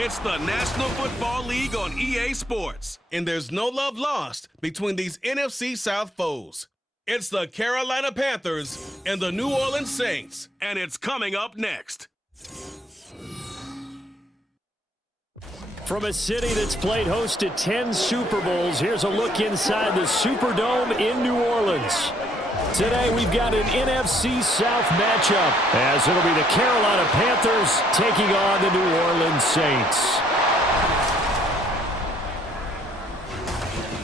It's the National Football League on EA Sports, and there's no love lost between these NFC South foes. It's the Carolina Panthers and the New Orleans Saints, and it's coming up next. From a city that's played host to 10 Super Bowls, here's a look inside the Superdome in New Orleans. Today we've got an NFC South matchup, as it'll be the Carolina Panthers taking on the New Orleans Saints.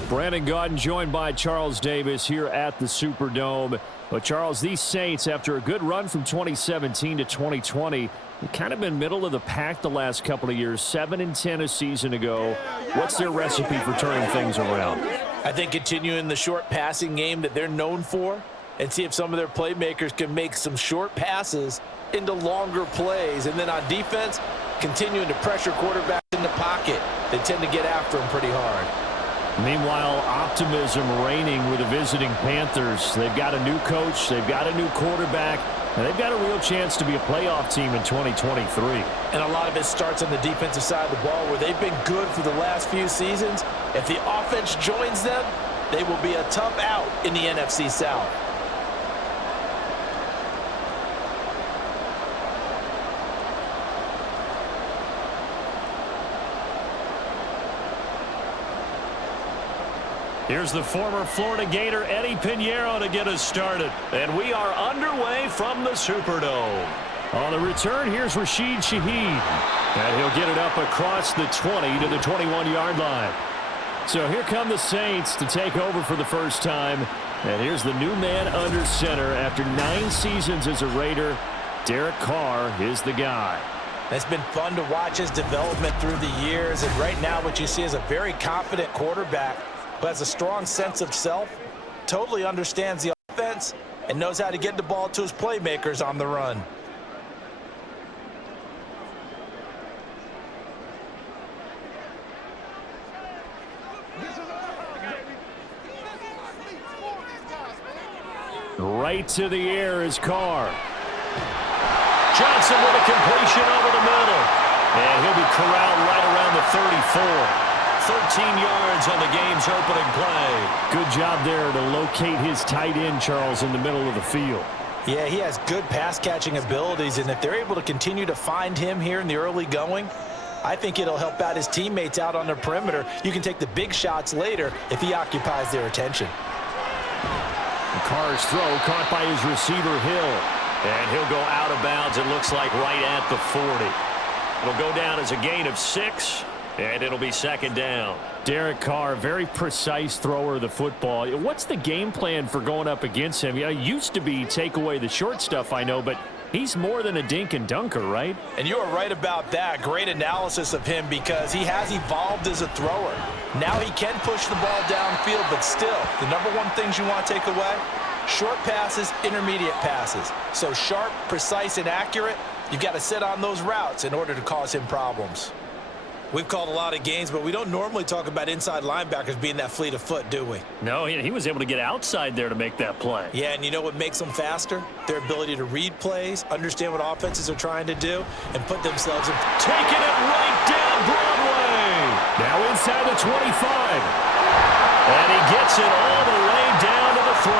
Brandon Gaudin joined by Charles Davis here at the Superdome. But Charles, these Saints, after a good run from 2017 to 2020, they've kind of been middle of the pack the last couple of years, 7-10 a season ago. What's their recipe for turning things around? I think continuing the short passing game that they're known for, and see if some of their playmakers can make some short passes into longer plays. And then on defense, continuing to pressure quarterbacks in the pocket. They tend to get after them pretty hard. Meanwhile, optimism reigning with the visiting Panthers. They've got a new coach, they've got a new quarterback, and they've got a real chance to be a playoff team in 2023. And a lot of it starts on the defensive side of the ball, where they've been good for the last few seasons. If the offense joins them, they will be a tough out in the NFC South. Here's the former Florida Gator Eddie Pinheiro to get us started. And we are underway from the Superdome. On the return, here's Rashid Shaheed. And he'll get it up across the 20 to the 21-yard line. So here come the Saints to take over for the first time. And here's the new man under center after 9 seasons as a Raider. Derek Carr is the guy. It's been fun to watch his development through the years. And right now what you see is a very confident quarterback who has a strong sense of self, totally understands the offense, and knows how to get the ball to his playmakers on the run. Right to the air is Carr. Johnson with a completion over the middle. And he'll be corralled right around the 34. 13 yards on the game's opening play. Good job there to locate his tight end, Charles, in the middle of the field. Yeah, he has good pass-catching abilities, and if they're able to continue to find him here in the early going, I think it'll help out his teammates out on the perimeter. You can take the big shots later if he occupies their attention. Carr's throw caught by his receiver, Hill. And he'll go out of bounds, it looks like, right at the 40. It'll go down as a gain of 6. And it'll be second down. Derek Carr, very precise thrower of the football. What's the game plan for going up against him? It used to be take away the short stuff, I know, but he's more than a dink and dunker, right? And you are right about that. Great analysis of him, because he has evolved as a thrower. Now he can push the ball downfield, but still, the number one things you want to take away, short passes, intermediate passes. So sharp, precise, and accurate, you've got to sit on those routes in order to cause him problems. We've called a lot of games, but we don't normally talk about inside linebackers being that fleet of foot, do we? No, he was able to get outside there to make that play. Yeah, and you know what makes them faster? Their ability to read plays, understand what offenses are trying to do, and put themselves in. Taking it right down Broadway. Now inside the 25. And he gets it all the way down to the 3.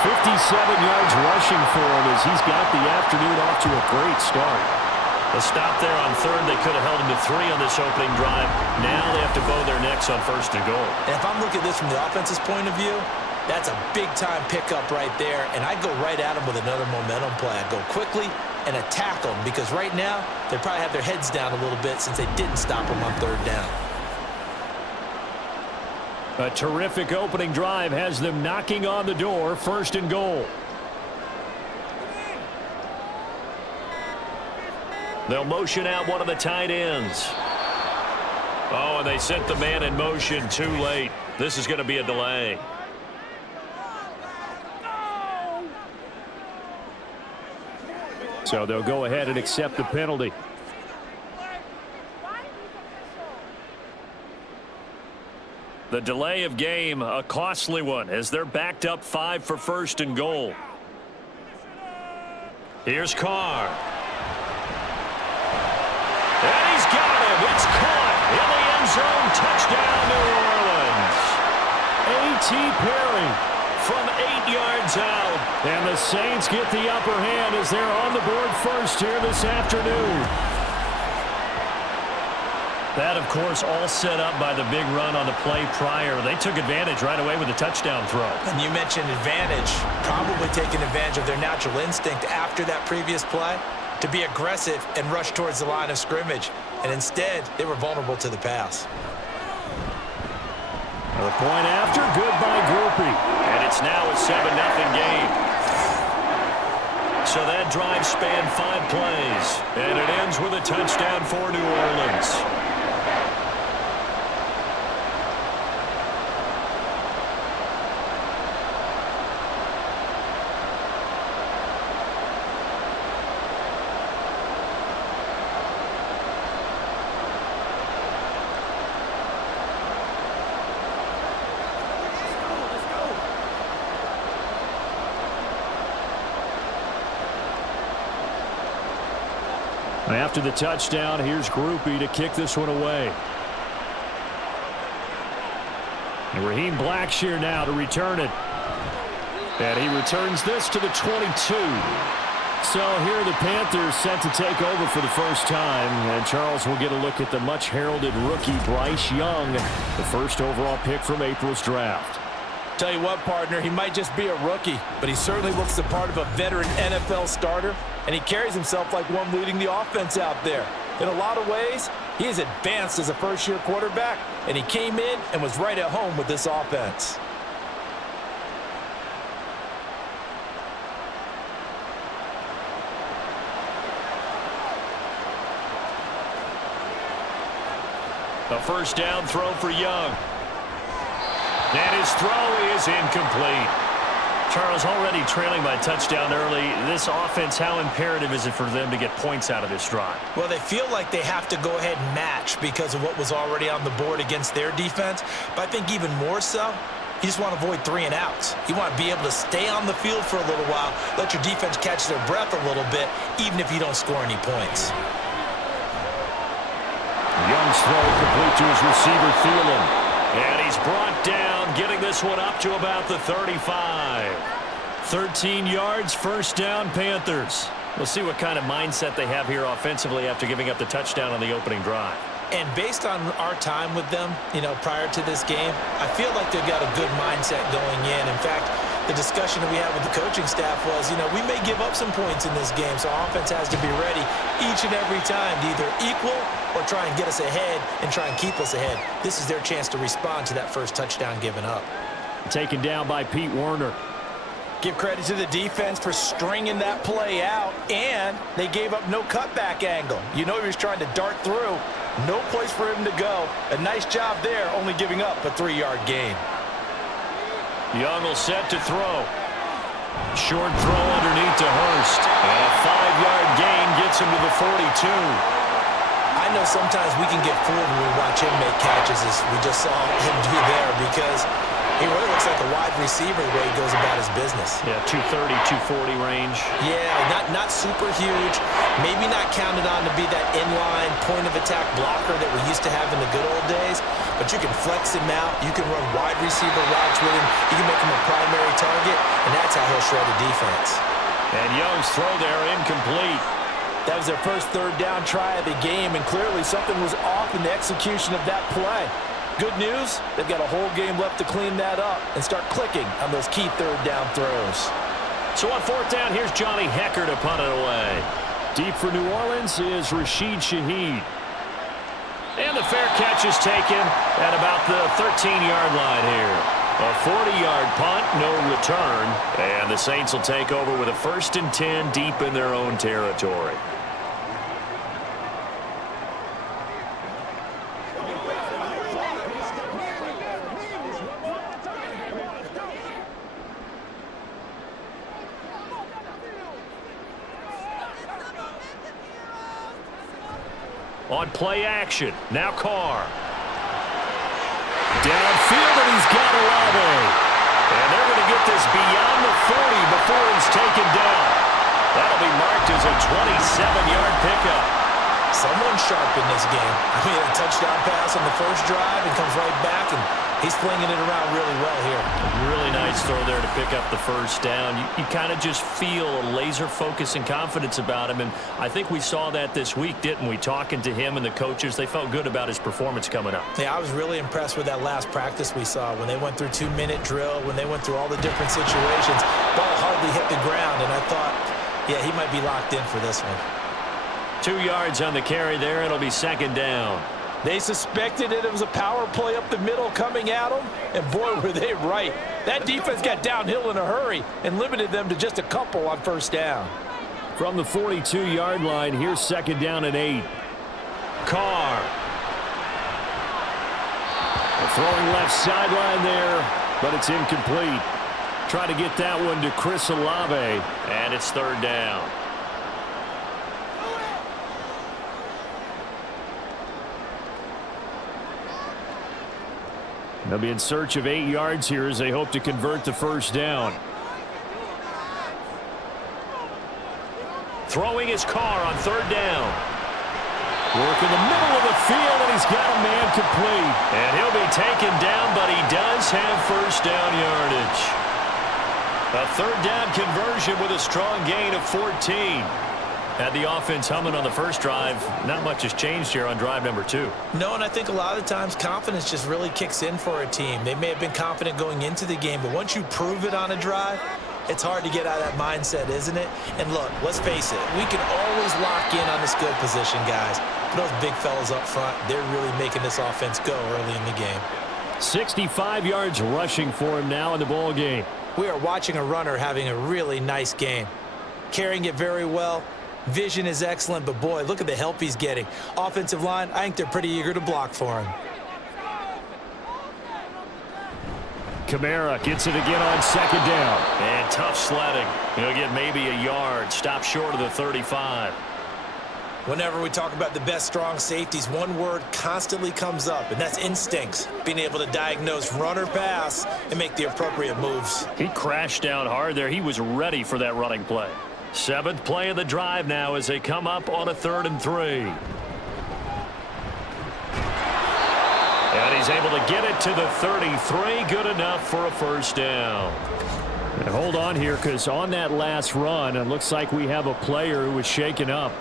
57 yards rushing for him as he's got the afternoon off to a great start. A stop there on third. They could have held him to 3 on this opening drive. Now they have to bow their necks on first and goal. And if I'm looking at this from the offense's point of view, that's a big-time pickup right there. And I'd go right at him with another momentum play. I'd go quickly and attack them, because right now they probably have their heads down a little bit since they didn't stop him on third down. A terrific opening drive has them knocking on the door, first and goal. They'll motion out one of the tight ends. Oh, and they sent the man in motion too late. This is going to be a delay. So they'll go ahead and accept the penalty. The delay of game, a costly one, as they're backed up 5 for first and goal. Here's Carr. And he's got him touchdown, New Orleans. A.T. Perry from 8 yards out. And the Saints get the upper hand as they're on the board first here this afternoon. That, of course, all set up by the big run on the play prior. They took advantage right away with a touchdown throw. And you mentioned advantage, probably taking advantage of their natural instinct after that previous play to be aggressive and rush towards the line of scrimmage. And instead, they were vulnerable to the pass. The point after, good by Groupie. And it's now a 7-0 game. So that drive spanned 5 plays. And it ends with a touchdown for New Orleans. After the touchdown, here's Groupie to kick this one away. And Raheem Blackshear now to return it. And he returns this to the 22. So here are the Panthers set to take over for the first time. And Charles will get a look at the much-heralded rookie Bryce Young, the first overall pick from April's draft. Tell you what, partner, he might just be a rookie, but he certainly looks the part of a veteran NFL starter, and he carries himself like one leading the offense out there. In a lot of ways, he is advanced as a first-year quarterback, and he came in and was right at home with this offense. A first down throw for Young. And his throw is incomplete. Charles, already trailing by a touchdown early. This offense, how imperative is it for them to get points out of this drive? Well, they feel like they have to go ahead and match because of what was already on the board against their defense. But I think even more so, you just want to avoid 3 and outs. You want to be able to stay on the field for a little while, let your defense catch their breath a little bit, even if you don't score any points. Young's throw complete to his receiver, Thielen. And he's brought down, getting this one up to about the 35. 13 yards, first down, Panthers. We'll see what kind of mindset they have here offensively after giving up the touchdown on the opening drive. And based on our time with them, prior to this game, I feel like they've got a good mindset going in. In fact, the discussion that we had with the coaching staff was, we may give up some points in this game, so our offense has to be ready each and every time to either equal or try and get us ahead and try and keep us ahead. This is their chance to respond to that first touchdown given up. Taken down by Pete Werner. Give credit to the defense for stringing that play out, and they gave up no cutback angle. He was trying to dart through. No place for him to go. A nice job there, only giving up a 3-yard gain. Young will set to throw. Short throw underneath to Hurst. And a 5-yard gain gets him to the 42. I know sometimes we can get fooled when we watch him make catches, as we just saw him do there, because he really looks like a wide receiver the way he goes about his business. Yeah, 230, 240 range. Yeah, not super huge. Maybe not counted on to be that inline point-of-attack blocker that we used to have in the good old days, but you can flex him out. You can run wide receiver routes with him. You can make him a primary target, and that's how he'll shred a defense. And Young's throw there incomplete. That was their first third down try of the game, and clearly something was off in the execution of that play. Good news, they've got a whole game left to clean that up and start clicking on those key third down throws. So on fourth down, here's Johnny Hecker to punt it away. Deep for New Orleans is Rashid Shaheed. And the fair catch is taken at about the 13-yard line here. A 40-yard punt, no return. And the Saints will take over with a 1st and 10 deep in their own territory. On play action, now Carr. Downfield, and he's got Olave. And they're going to get this beyond the 40 before he's taken down. That'll be marked as a 27-yard pickup. Someone's sharp in this game. I mean, a touchdown pass on the first drive and comes right back, and he's flinging it around really well here. Really nice throw there to pick up the first down. You kind of just feel a laser focus and confidence about him, and I think we saw that this week, didn't we? Talking to him and the coaches, they felt good about his performance coming up. Yeah, I was really impressed with that last practice we saw when they went through 2-minute drill, when they went through all the different situations. Ball hardly hit the ground, and I thought, yeah, he might be locked in for this one. 2 yards on the carry there. It'll be second down. They suspected it was a power play up the middle coming at them, and boy, were they right. That defense got downhill in a hurry and limited them to just a couple on first down. From the 42-yard line, here's second down and 8. Carr. Throwing left sideline there, but it's incomplete. Try to get that one to Chris Olave, and it's third down. They'll be in search of 8 yards here as they hope to convert the first down. Throwing his Carr on third down. Work in the middle of the field, and he's got a man complete. And he'll be taken down, but he does have first down yardage. A third down conversion with a strong gain of 14. Had the offense humming on the first drive. Not much has changed here on drive number 2. No, and I think a lot of the times confidence just really kicks in for a team. They may have been confident going into the game, but once you prove it on a drive, it's hard to get out of that mindset, isn't it? And look, let's face it, we can always lock in on the skill position, guys. But those big fellas up front, they're really making this offense go early in the game. 65 yards rushing for him now in the ball game. We are watching a runner having a really nice game. Carrying it very well. Vision is excellent, but boy, look at the help he's getting. Offensive line, I think they're pretty eager to block for him. Kamara gets it again on second down. And tough sledding. He'll get maybe a yard. Stop short of the 35. Whenever we talk about the best strong safeties, one word constantly comes up, and that's instincts. Being able to diagnose run or pass and make the appropriate moves. He crashed down hard there. He was ready for that running play. 7th play of the drive now as they come up on a 3rd and 3. And he's able to get it to the 33. Good enough for a first down. And hold on here, because on that last run, it looks like we have a player who was shaken up.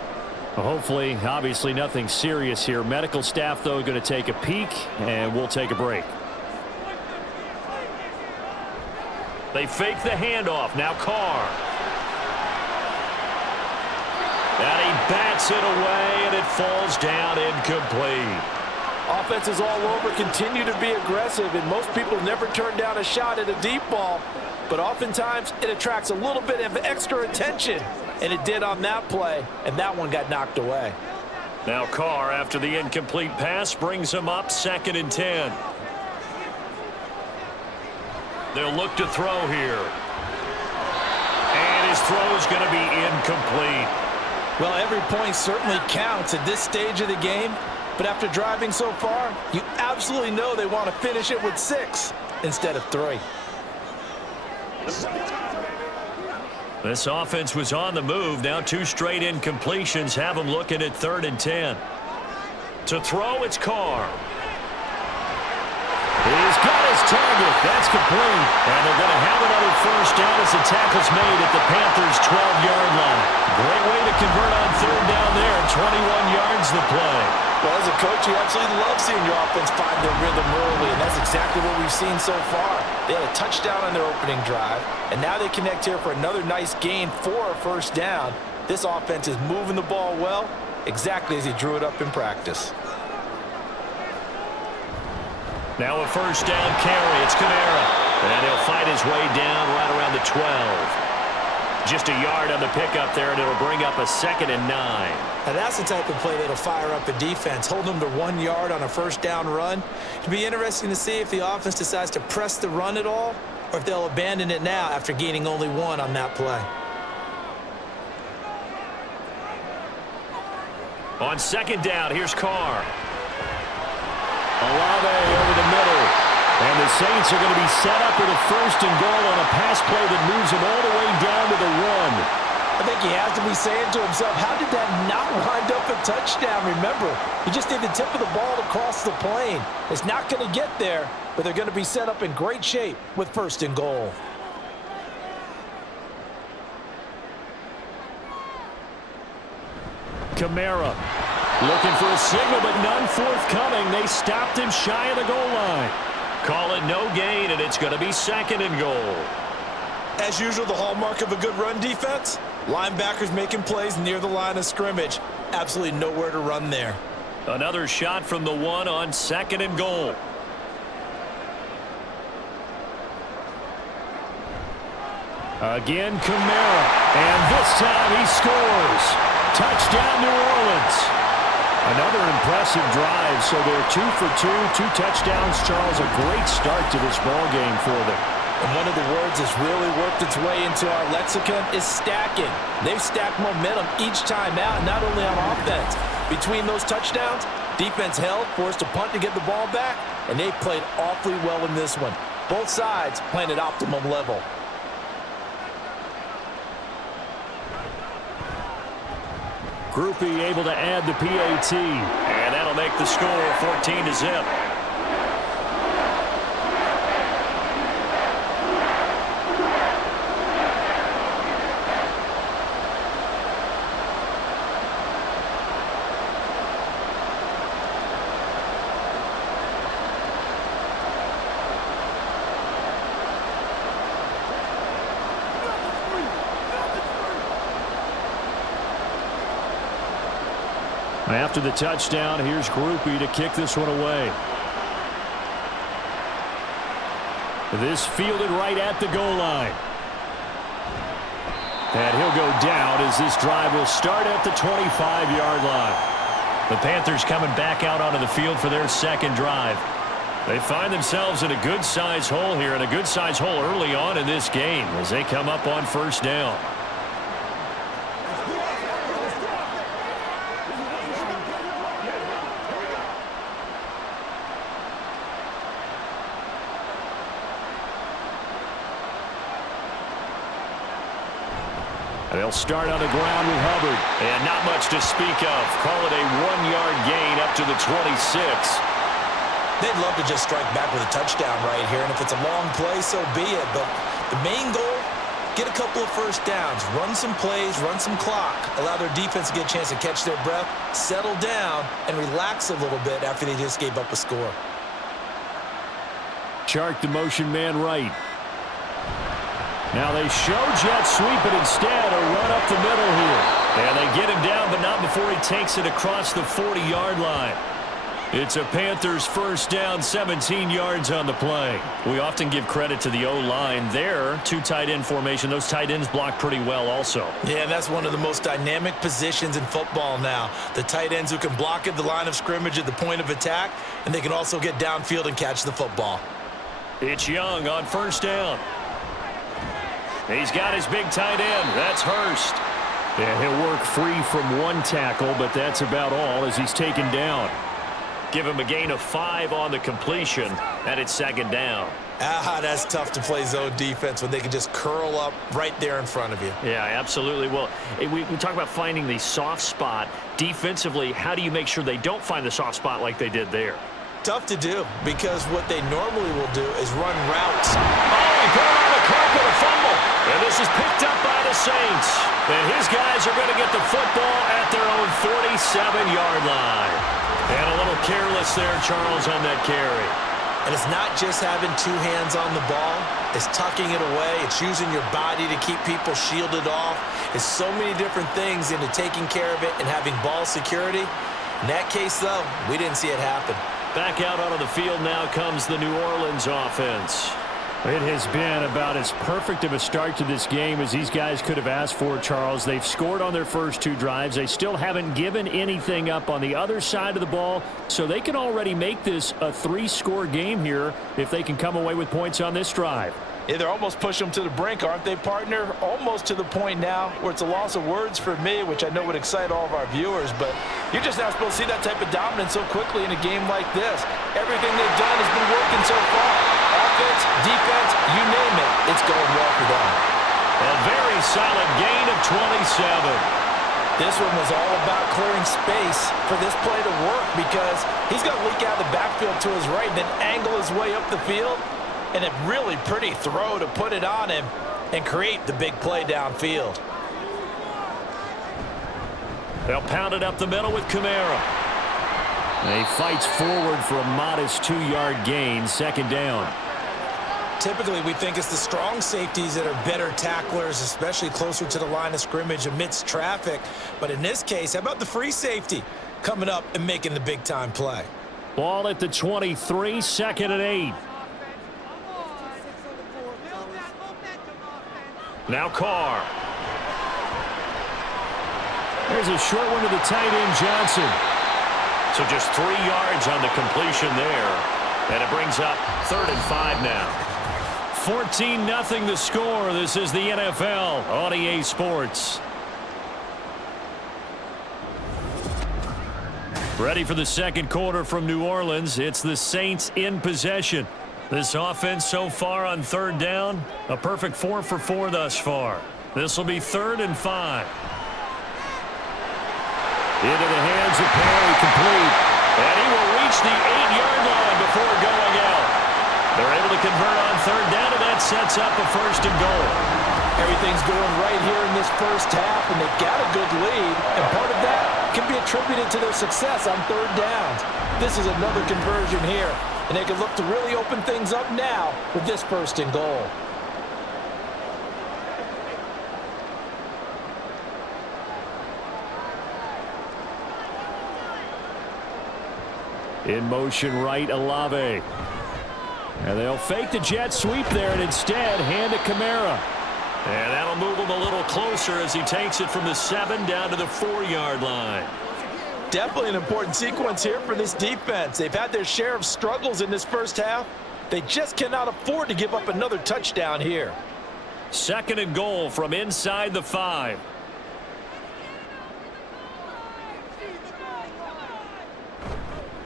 Hopefully, obviously nothing serious here. Medical staff, though, going to take a peek, and we'll take a break. They fake the handoff. Now Carr. And he bats it away, and it falls down incomplete. Offenses all over continue to be aggressive, and most people never turn down a shot at a deep ball. But oftentimes, it attracts a little bit of extra attention. And it did on that play, and that one got knocked away. Now Carr, after the incomplete pass, brings him up 2nd and 10. They'll look to throw here. And his throw is going to be incomplete. Well, every point certainly counts at this stage of the game. But after driving so far, you absolutely know they want to finish it with 6 instead of 3. This offense was on the move. Now 2 straight incompletions have them looking at 3rd and 10. To throw, it's Carr. He's got his target. That's complete. And they're going to have another first down as the tackle's made at the Panthers' 12-yard line. Great way to convert on 3rd down there. 21 yards the play. Well, as a coach, you absolutely love seeing your offense find their rhythm early, and that's exactly what we've seen so far. They had a touchdown on their opening drive, and now they connect here for another nice gain for a first down. This offense is moving the ball well, exactly as he drew it up in practice. Now a first down carry. It's Kamara. And he'll fight his way down right around the 12. Just a yard on the pickup there, and it'll bring up a 2nd and 9. Now that's the type of play that'll fire up a defense. Hold them to 1 yard on a first down run. It'll be interesting to see if the offense decides to press the run at all, or if they'll abandon it now after gaining only 1 on that play. On 2nd down, here's Carr. Olave over the middle. And the Saints are going to be set up with a 1st and goal on a pass play that moves them all the way down to the 1. I think he has to be saying to himself, how did that not wind up a touchdown? Remember, he just need the tip of the ball to cross the plane. It's not going to get there, but they're going to be set up in great shape with 1st and goal. Kamara looking for a signal, but none forthcoming. They stopped him shy of the goal line. Call it no gain, and it's going to be 2nd and goal. As usual, the hallmark of a good run defense, linebackers making plays near the line of scrimmage. Absolutely nowhere to run there. Another shot from the 1 on 2nd and goal. Again, Kamara, and this time he scores. Touchdown, New Orleans. Another impressive drive, so they're 2 for 2, 2 touchdowns. Charles, a great start to this ball game for them. And one of the words that's really worked its way into our lexicon is stacking. They've stacked momentum each time out, not only on offense. Between those touchdowns, defense held, forced a punt to get the ball back, and they played awfully well in this one. Both sides playing at optimum level. Groupie able to add the PAT, and that'll make the score 14-0. After the touchdown, here's Groupie to kick this one away. This fielded right at the goal line. And he'll go down as this drive will start at the 25-yard line. The Panthers coming back out onto the field for their 2nd drive. They find themselves in a good-sized hole here, and a good-sized hole early on in this game as they come up on 1st down. They'll start on the ground with Hubbard. And not much to speak of. Call it a 1-yard gain up to the 26. They'd love to just strike back with a touchdown right here, and if it's a long play, so be it. But the main goal, get a couple of 1st downs, run some plays, run some clock, allow their defense to get a chance to catch their breath, settle down, and relax a little bit after they just gave up a score. Chark the motion man right. Now they show jet sweep, but instead a run up the middle here. And they get him down, but not before he takes it across the 40-yard line. It's a Panthers 1st down, 17 yards on the play. We often give credit to the O-line there. 2 tight end formation. Those tight ends block pretty well also. Yeah, that's one of the most dynamic positions in football now. The tight ends who can block at the line of scrimmage at the point of attack, and they can also get downfield and catch the football. It's Young on 1st down. He's got his big tight end. That's Hurst. And he'll work free from 1 tackle, but that's about all as he's taken down. Give him a gain of 5 on the completion, and it's 2nd down. That's tough to play zone defense when they can just curl up right there in front of you. Yeah, absolutely. Well, we talk about finding the soft spot. Defensively, how do you make sure they don't find the soft spot like they did there? Tough to do, because what they normally will do is run routes. Oh, he put it on the carpet, a fumble. And this is picked up by the Saints. And his guys are going to get the football at their own 47-yard line. And a little careless there, Charles, on that carry. And it's not just having 2 hands on the ball. It's tucking it away. It's using your body to keep people shielded off. It's so many different things into taking care of it and having ball security. In that case, though, we didn't see it happen. Back out onto the field now comes the New Orleans offense. It has been about as perfect of a start to this game as these guys could have asked for, Charles. They've scored on their first 2 drives. They still haven't given anything up on the other side of the ball, so they can already make this a 3-score game here if they can come away with points on this drive. Yeah, they're almost pushing them to the brink, aren't they, partner? Almost to the point now where it's a loss of words for me, which I know would excite all of our viewers, but you're just not supposed to see that type of dominance so quickly in a game like this. Everything they've done has been working so far. Offense, defense, you name it, it's going well for them. A very a solid gain of 27. This one was all about clearing space for this play to work because he's going to leak out of the backfield to his right and then angle his way up the field. And a really pretty throw to put it on him and create the big play downfield. They'll pound it up the middle with Kamara. And he fights forward for a modest 2-yard gain, second down. Typically, we think it's the strong safeties that are better tacklers, especially closer to the line of scrimmage amidst traffic. But in this case, how about the free safety coming up and making the big-time play? Ball at the 23, second and 8. Now Carr. There's a short one to the tight end, Johnson. So just 3 yards on the completion there. And it brings up 3rd and 5 now. 14-0 the score. This is the NFL on EA Sports. Ready for the second quarter from New Orleans. It's the Saints in possession. This offense so far on 3rd down, a perfect 4 for 4 thus far. This will be 3rd and 5. Into the hands of Perry, complete. And he will reach the 8-yard line before going out. They're able to convert on 3rd down, and that sets up a 1st and goal. Everything's going right here in this first half, and they've got a good lead. And part of that can be attributed to their success on 3rd downs. This is another conversion here, and they can look to really open things up now with this 1st and goal. In motion right, Olave. And they'll fake the jet sweep there and instead hand it Kamara. And that'll move him a little closer as he takes it from the 7 down to the 4-yard line. Definitely an important sequence here for this defense. They've had their share of struggles in this first half. They just cannot afford to give up another touchdown here. 2nd and goal from inside the 5.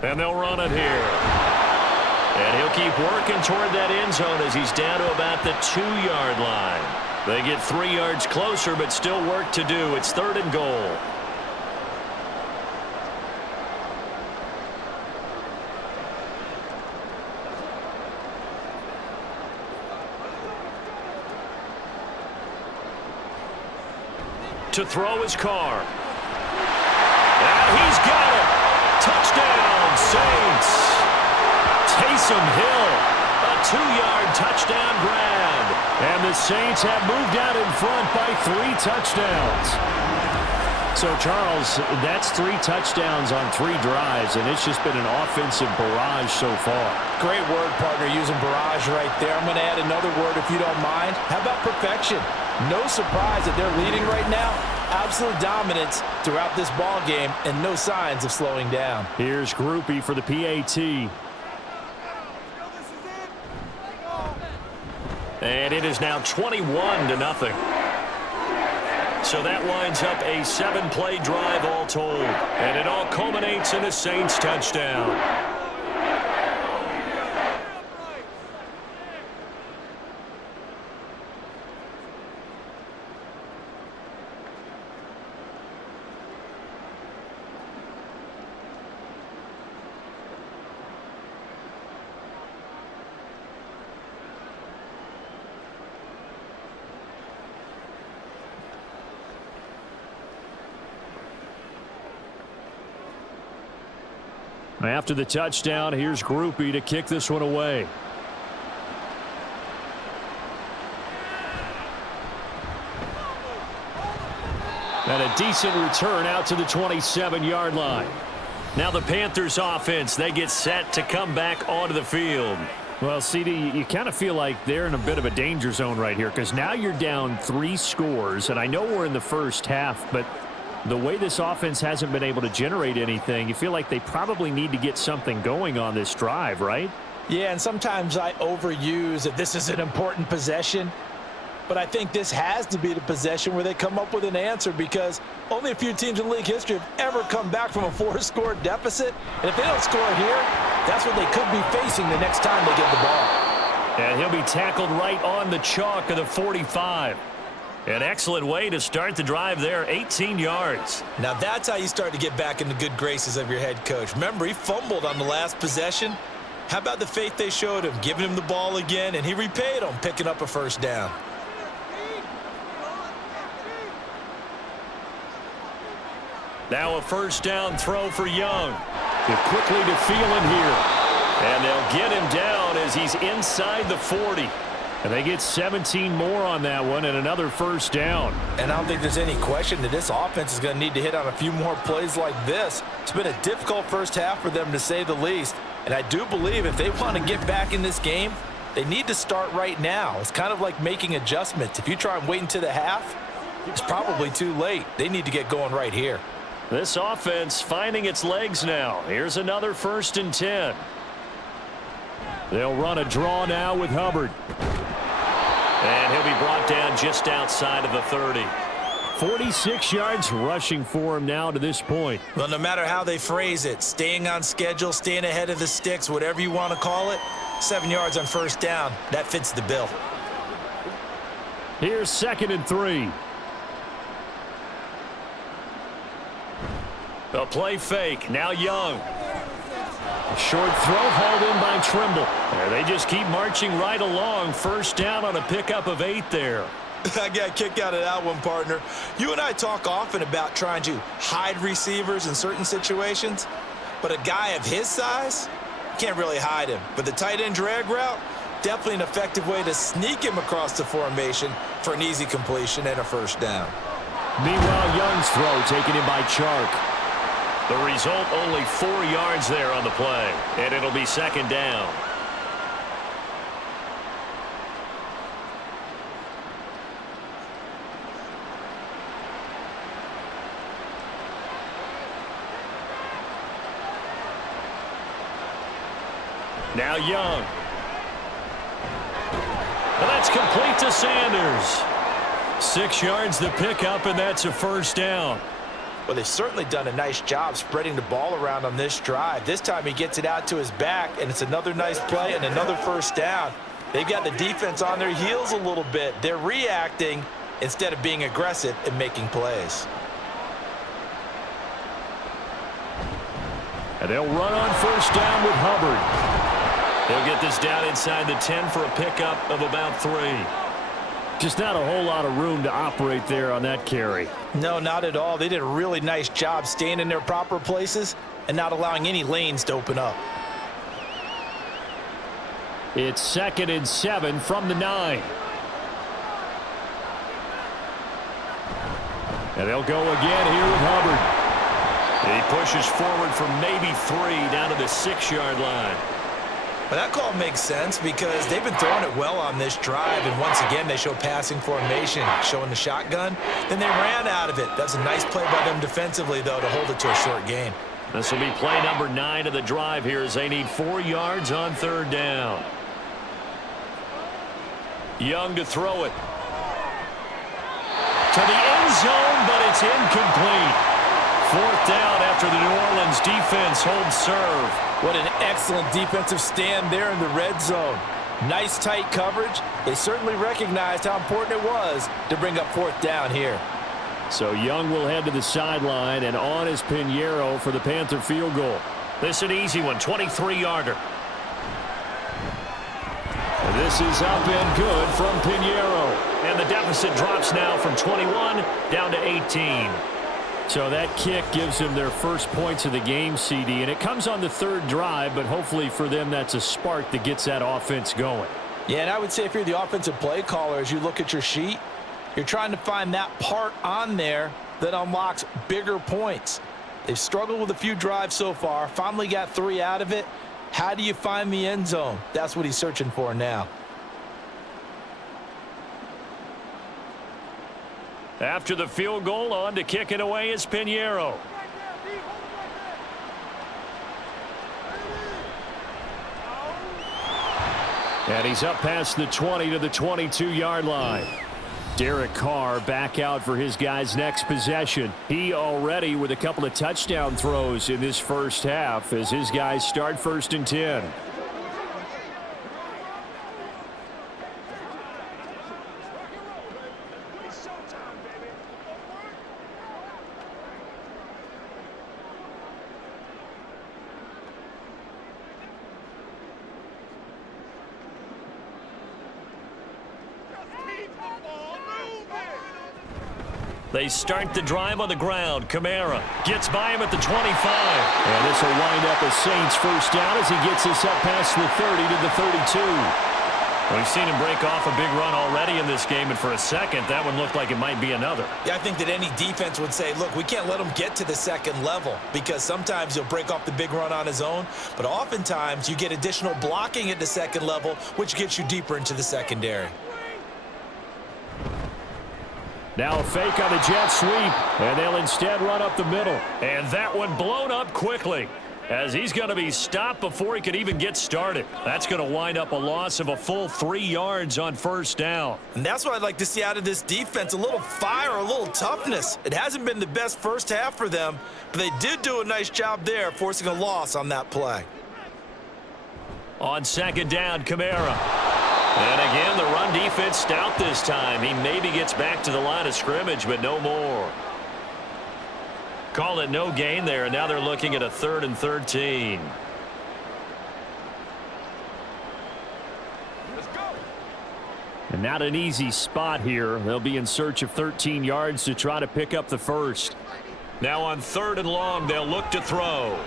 And they'll run it here. And he'll keep working toward that end zone as he's down to about the 2-yard line. They get 3 yards closer, but still work to do. It's 3rd and goal. To throw his Carr. And he's got it. Touchdown, Saints. Taysom Hill, a 2-yard touchdown grab. And the Saints have moved out in front by 3 touchdowns. So, Charles, that's 3 touchdowns on 3 drives, and it's just been an offensive barrage so far. Great word, partner, using barrage right there. I'm going to add another word if you don't mind. How about perfection? No surprise that they're leading right now. Absolute dominance throughout this ball game and no signs of slowing down. Here's Groupie for the PAT. And it is now 21-0. So that winds up a 7-play drive all told. And it all culminates in a Saints touchdown. After the touchdown, here's Groupie to kick this one away. And a decent return out to the 27-yard line. Now the Panthers offense, they get set to come back onto the field. Well, CD, you kind of feel like they're in a bit of a danger zone right here because now you're down 3 scores, and I know we're in the first half, but the way this offense hasn't been able to generate anything, you feel like they probably need to get something going on this drive, right? Yeah, and sometimes I overuse that this is an important possession, but I think this has to be the possession where they come up with an answer because only a few teams in league history have ever come back from a 4-score deficit, and if they don't score here, that's what they could be facing the next time they get the ball. And he'll be tackled right on the chalk of the 45. An excellent way to start the drive there, 18 yards. Now that's how you start to get back in the good graces of your head coach. Remember, he fumbled on the last possession. How about the faith they showed him, giving him the ball again, and he repaid them, picking up a first down. Now a first down throw for Young. They're quickly to Thielen here. And they'll get him down as he's inside the 40. And they get 17 more on that one and another first down. And I don't think there's any question that this offense is going to need to hit on a few more plays like this. It's been a difficult first half for them, to say the least. And I do believe if they want to get back in this game, they need to start right now. It's kind of like making adjustments. If you try and wait until the half, it's probably too late. They need to get going right here. This offense finding its legs now. Here's another 1st and 10. They'll run a draw now with Hubbard. And he'll be brought down just outside of the 30. 46 yards rushing for him now to this point. Well, no matter how they phrase it, staying on schedule, staying ahead of the sticks, whatever you want to call it, 7 yards on first down, that fits the bill. Here's 2nd and 3. A play fake. Now Young. A short throw hauled in by Trimble. And they just keep marching right along. First down on a pickup of 8 there. I got a kick out of that one, partner. You and I talk often about trying to hide receivers in certain situations, but a guy of his size, can't really hide him. But the tight end drag route, definitely an effective way to sneak him across the formation for an easy completion and a first down. Meanwhile, Young's throw taken in by Chark. The result, only 4 yards there on the play, and it'll be 2nd down. Now Young. And that's complete to Sanders. 6 yards the pickup, and that's a first down. Well, they've certainly done a nice job spreading the ball around on this drive. This time he gets it out to his back, and it's another nice play and another first down. They've got the defense on their heels a little bit. They're reacting instead of being aggressive and making plays. And they'll run on first down with Hubbard. They'll get this down inside the 10 for a pickup of about 3. Just not a whole lot of room to operate there on that carry. No, not at all. They did a really nice job staying in their proper places and not allowing any lanes to open up. It's 2nd and 7 from the 9. And they'll go again here with Hubbard. He pushes forward for maybe 3 down to the 6-yard line. But that call makes sense because they've been throwing it well on this drive, and once again they show passing formation, showing the shotgun. Then they ran out of it. That's a nice play by them defensively, though, to hold it to a short gain. This will be play number 9 of the drive here as they need 4 yards on 3rd down. Young to throw it. To the end zone, but it's incomplete. 4th down after the New Orleans defense holds serve. What an excellent defensive stand there in the red zone. Nice tight coverage. They certainly recognized how important it was to bring up 4th down here. So Young will head to the sideline, and on is Pinheiro for the Panther field goal. This is an easy one, 23-yarder. This is up and good from Pinheiro. And the deficit drops now from 21 down to 18. So that kick gives them their first points of the game, CD, and it comes on the 3rd drive, but hopefully for them that's a spark that gets that offense going. Yeah, and I would say if you're the offensive play caller, as you look at your sheet, you're trying to find that part on there that unlocks bigger points. They've struggled with a few drives so far, finally got 3 out of it. How do you find the end zone? That's what he's searching for now. After the field goal, on to kick it away is Pinheiro. And he's up past the 20 to the 22-yard line. Derek Carr back out for his guys' next possession. He already with a couple of touchdown throws in this first half as his guys start 1st and 10. They start the drive on the ground. Kamara gets by him at the 25. And this will wind up a Saints first down as he gets this up past the 30 to the 32. We've seen him break off a big run already in this game, and for a second, that one looked like it might be another. Yeah, I think that any defense would say, look, we can't let him get to the second level because sometimes he'll break off the big run on his own, but oftentimes you get additional blocking at the second level, which gets you deeper into the secondary. Now a fake on the jet sweep, and they'll instead run up the middle. And that one blown up quickly, as he's going to be stopped before he could even get started. That's going to wind up a loss of a full 3 yards on first down. And that's what I'd like to see out of this defense, a little fire, a little toughness. It hasn't been the best first half for them, but they did do a nice job there, forcing a loss on that play. On second down, Kamara. And again, the run defense stout this time. He maybe gets back to the line of scrimmage, but no more. Call it no gain there, and now they're looking at a 3rd and 13. And not an easy spot here. They'll be in search of 13 yards to try to pick up the first. Now on 3rd and long, they'll look to throw.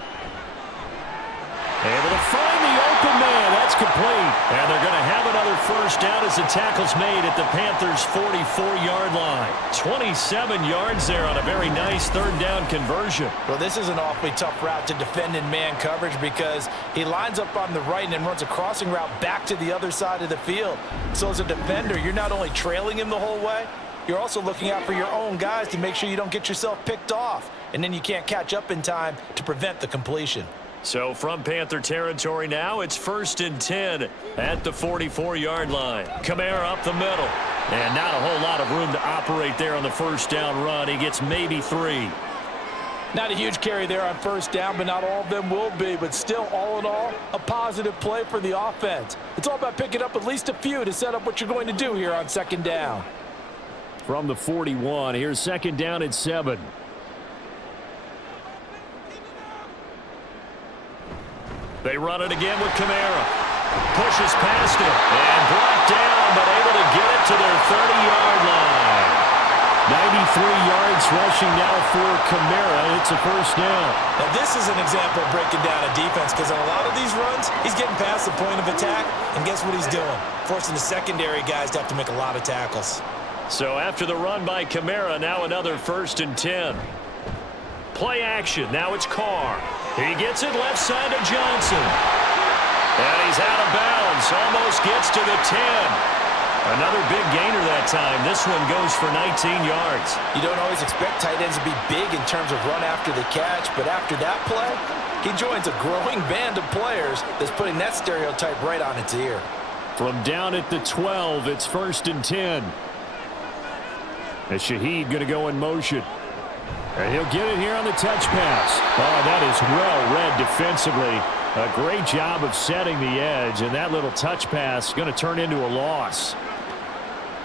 Able to find the open man. That's complete. And they're going to have another first down as the tackle's made at the Panthers' 44-yard line. 27 yards there on a very nice 3rd down conversion. Well, this is an awfully tough route to defend in man coverage because he lines up on the right and then runs a crossing route back to the other side of the field. So as a defender, you're not only trailing him the whole way, you're also looking out for your own guys to make sure you don't get yourself picked off. And then you can't catch up in time to prevent the completion. So from Panther territory now, it's 1st and 10 at the 44-yard line. Kamara up the middle. And not a whole lot of room to operate there on the first down run. He gets maybe 3. Not a huge carry there on first down, but not all of them will be. But still, all in all, a positive play for the offense. It's all about picking up at least a few to set up what you're going to do here on 2nd down. From the 41, here's 2nd down and 7. They run it again with Kamara. Pushes past it and brought down, but able to get it to their 30-yard line. 93 yards rushing now for Kamara. It's a first down. Now this is an example of breaking down a defense because on a lot of these runs, he's getting past the point of attack, and guess what he's doing? Forcing the secondary guys to have to make a lot of tackles. So after the run by Kamara, now another 1st and 10. Play action. Now it's Carr. He gets it left side to Johnson. And he's out of bounds. Almost gets to the 10. Another big gainer that time. This one goes for 19 yards. You don't always expect tight ends to be big in terms of run after the catch, but after that play, he joins a growing band of players that's putting that stereotype right on its ear. From down at the 12, it's 1st and 10. And Shaheed going to go in motion. And he'll get it here on the touch pass. Oh, that is well read defensively. A great job of setting the edge, and that little touch pass is going to turn into a loss.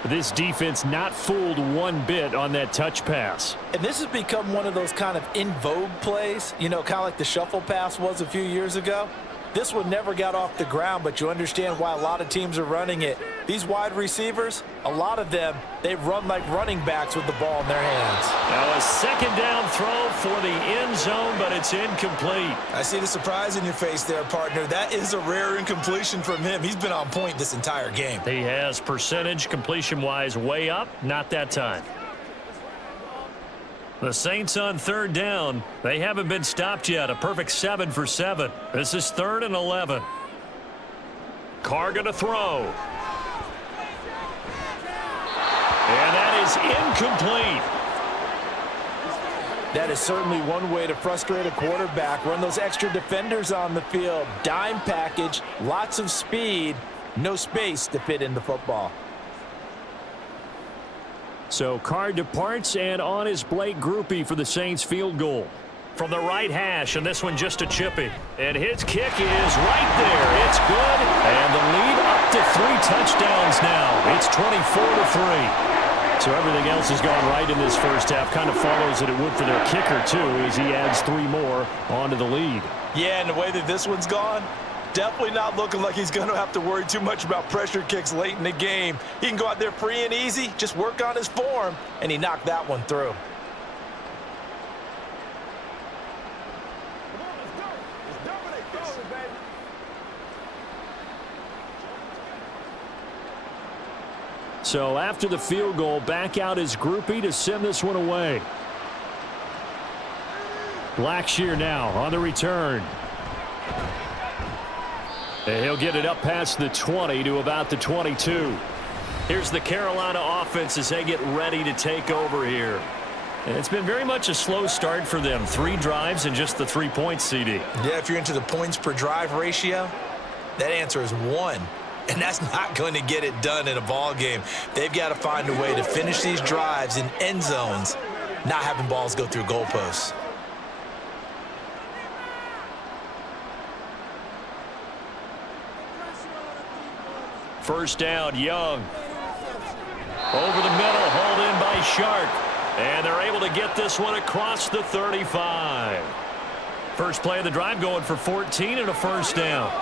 This defense not fooled one bit on that touch pass. And this has become one of those kind of in vogue plays, you know, kind of like the shuffle pass was a few years ago. This one never got off the ground, but you understand why a lot of teams are running it. These wide receivers, a lot of them, they run like running backs with the ball in their hands. Now a 2nd down throw for the end zone, but it's incomplete. I see the surprise in your face there, partner. That is a rare incompletion from him. He's been on point this entire game. He has percentage completion-wise way up, not that time. The Saints on 3rd down. They haven't been stopped yet. A perfect 7 for 7. This is 3rd and 11. Carr going to throw. And that is incomplete. That is certainly one way to frustrate a quarterback. Run those extra defenders on the field. Dime package, lots of speed, no space to fit in the football. So Carr departs, and on is Blake Groupie for the Saints field goal. From the right hash, and this one just a chippy. And his kick is right there. It's good. And the lead up to 3 touchdowns now. It's 24-3. So everything else has gone right in this first half. Kind of follows that it would for their kicker, too, as he adds 3 more onto the lead. Yeah, and the way that this one's gone, definitely not looking like he's going to have to worry too much about pressure kicks late in the game. He can go out there free and easy, just work on his form, and he knocked that one through. So after the field goal, back out his groupie to send this one away. Blackshear now on the return. And he'll get it up past the 20 to about the 22. Here's the Carolina offense as they get ready to take over here. And it's been very much a slow start for them. 3 drives and just the 3 points, CD. Yeah, if you're into the points per drive ratio, that answer is 1. And that's not going to get it done in a ball game. They've got to find a way to finish these drives in end zones, not having balls go through goalposts. First down, Young. Over the middle, hauled in by Shark. And they're able to get this one across the 35. First play of the drive going for 14 and a first down.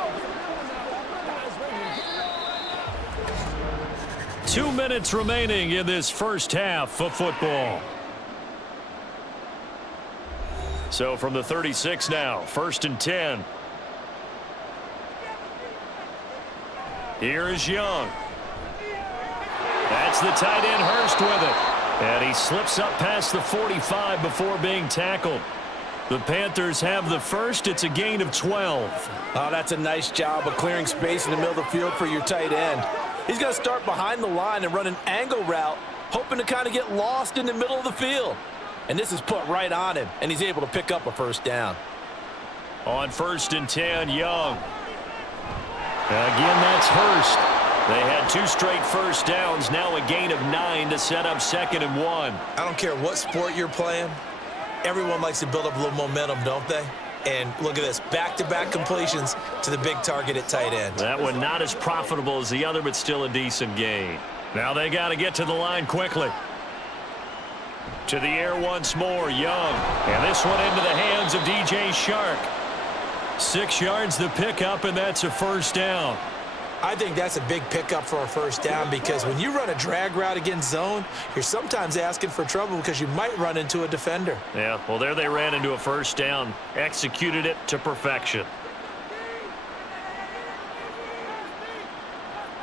2 minutes remaining in this first half of football. So from the 36 now, 1st and 10. Here is Young. That's the tight end Hurst with it. And he slips up past the 45 before being tackled. The Panthers have the first. It's a gain of 12. Oh, that's a nice job of clearing space in the middle of the field for your tight end. He's going to start behind the line and run an angle route, hoping to kind of get lost in the middle of the field. And this is put right on him, and he's able to pick up a first down. On 1st and 10, Young. Again, that's Hurst. They had 2 straight first downs, now a gain of 9 to set up 2nd and 1. I don't care what sport you're playing. Everyone likes to build up a little momentum, don't they? And look at this, back-to-back completions to the big target at tight end. That one not as profitable as the other, but still a decent gain. Now they got to get to the line quickly. To the air once more, Young. And this one into the hands of DJ Shark. 6 yards the pickup, and that's a first down. I think that's a big pickup for a first down because when you run a drag route against zone, you're sometimes asking for trouble because you might run into a defender. Yeah, well, there they ran into a first down, executed it to perfection.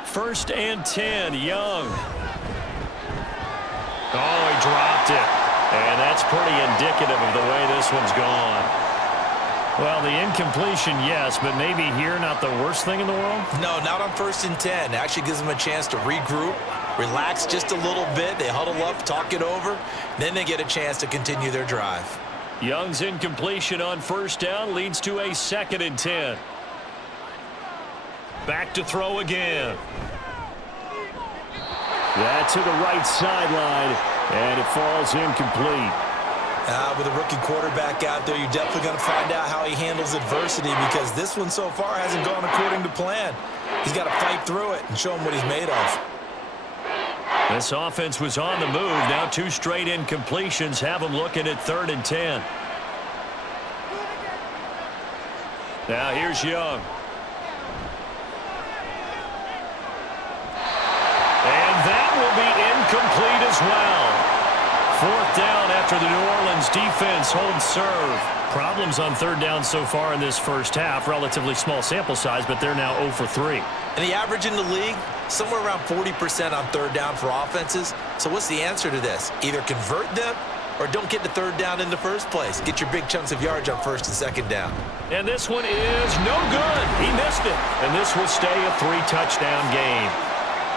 1st and 10, Young. Oh, he dropped it. And that's pretty indicative of the way this one's gone. Well, the incompletion, yes, but maybe here not the worst thing in the world? No, not on 1st and 10. It actually gives them a chance to regroup, relax just a little bit. They huddle up, talk it over. Then they get a chance to continue their drive. Young's incompletion on 1st down leads to a 2nd and 10. Back to throw again. That's to the right sideline, and it falls incomplete. With a rookie quarterback out there, you're definitely going to find out how he handles adversity because this one so far hasn't gone according to plan. He's got to fight through it and show him what he's made of. This offense was on the move. Now 2 straight incompletions have them looking at 3rd and 10. Now here's Young. And that will be incomplete as well. 4th down after the New Orleans defense holds serve. Problems on 3rd down so far in this first half. Relatively small sample size, but they're now 0 for 3. And the average in the league, somewhere around 40% on 3rd down for offenses. So what's the answer to this? Either convert them or don't get the 3rd down in the first place. Get your big chunks of yards on 1st and 2nd down. And this one is no good. He missed it. And this will stay a 3-touchdown game.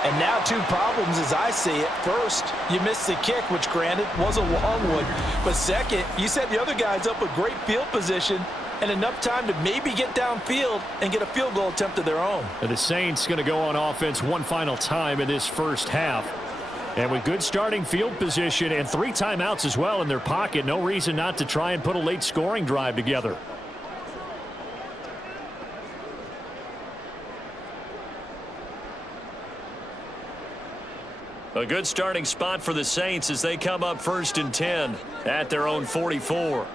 And now 2 problems as I see it. First, you missed the kick, which granted was a long one. But second, you set the other guys up with great field position and enough time to maybe get downfield and get a field goal attempt of their own. And the Saints going to go on offense one final time in this first half. And with good starting field position and 3 timeouts as well in their pocket, no reason not to try and put a late scoring drive together. A good starting spot for the Saints as they come up 1st and 10 at their own 44.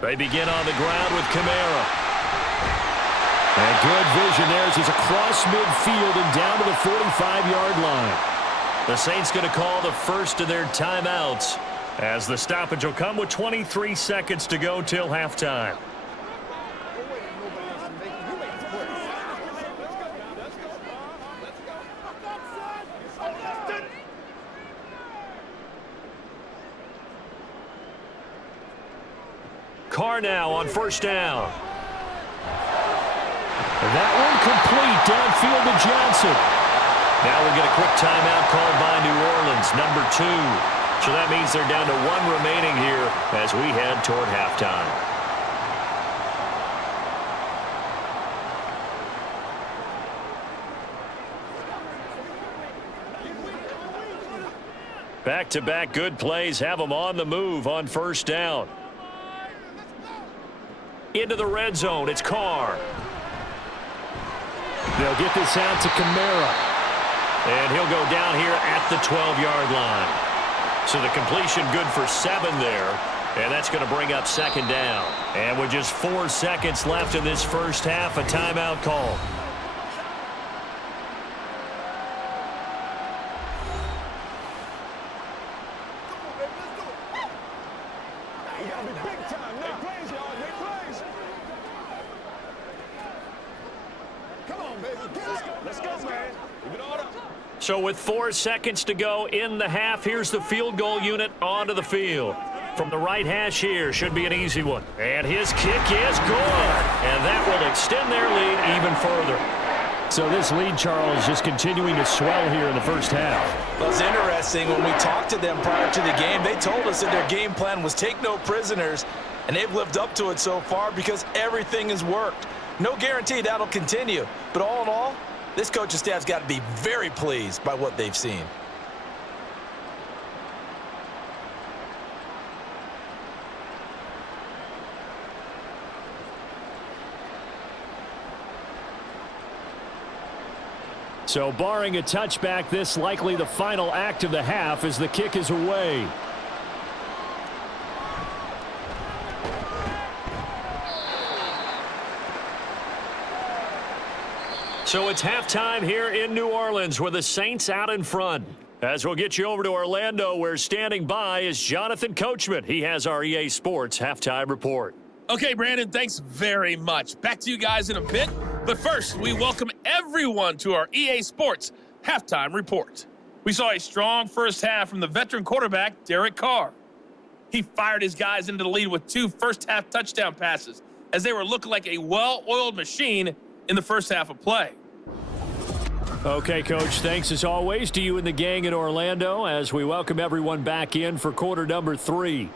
They begin on the ground with Kamara. And good vision there as he's across midfield and down to the 45-yard line. The Saints going to call the first of their timeouts as the stoppage will come with 23 seconds to go till halftime. Carr now on first down. And that one complete downfield to Johnson. Now we'll get a quick timeout called by New Orleans, number 2. So that means they're down to 1 remaining here as we head toward halftime. Back-to-back good plays have them on the move on first down. Into the red zone, it's Carr. They'll get this out to Kamara. And he'll go down here at the 12-yard line. So the completion good for 7 there. And that's going to bring up second down. And with just 4 seconds left in this first half, a timeout call. So with 4 seconds to go in the half, here's the field goal unit onto the field. From the right hash here, should be an easy one. And his kick is good. And that will extend their lead even further. So this lead, Charles, just continuing to swell here in the first half. Well, it's interesting. When we talked to them prior to the game, they told us that their game plan was take no prisoners. And they've lived up to it so far because everything has worked. No guarantee that'll continue. But all in all, this coaching staff's got to be very pleased by what they've seen. So barring a touchback, this likely the final act of the half as the kick is away. So it's halftime here in New Orleans with the Saints out in front. As we'll get you over to Orlando, where standing by is Jonathan Coachman. He has our EA Sports halftime report. Okay, Brandon, thanks very much. Back to you guys in a bit. But first, we welcome everyone to our EA Sports halftime report. We saw a strong first half from the veteran quarterback, Derek Carr. He fired his guys into the lead with 2 first-half touchdown passes as they were looking like a well-oiled machine in the first half of play. Okay, Coach, thanks as always to you and the gang in Orlando as we welcome everyone back in for quarter number 3.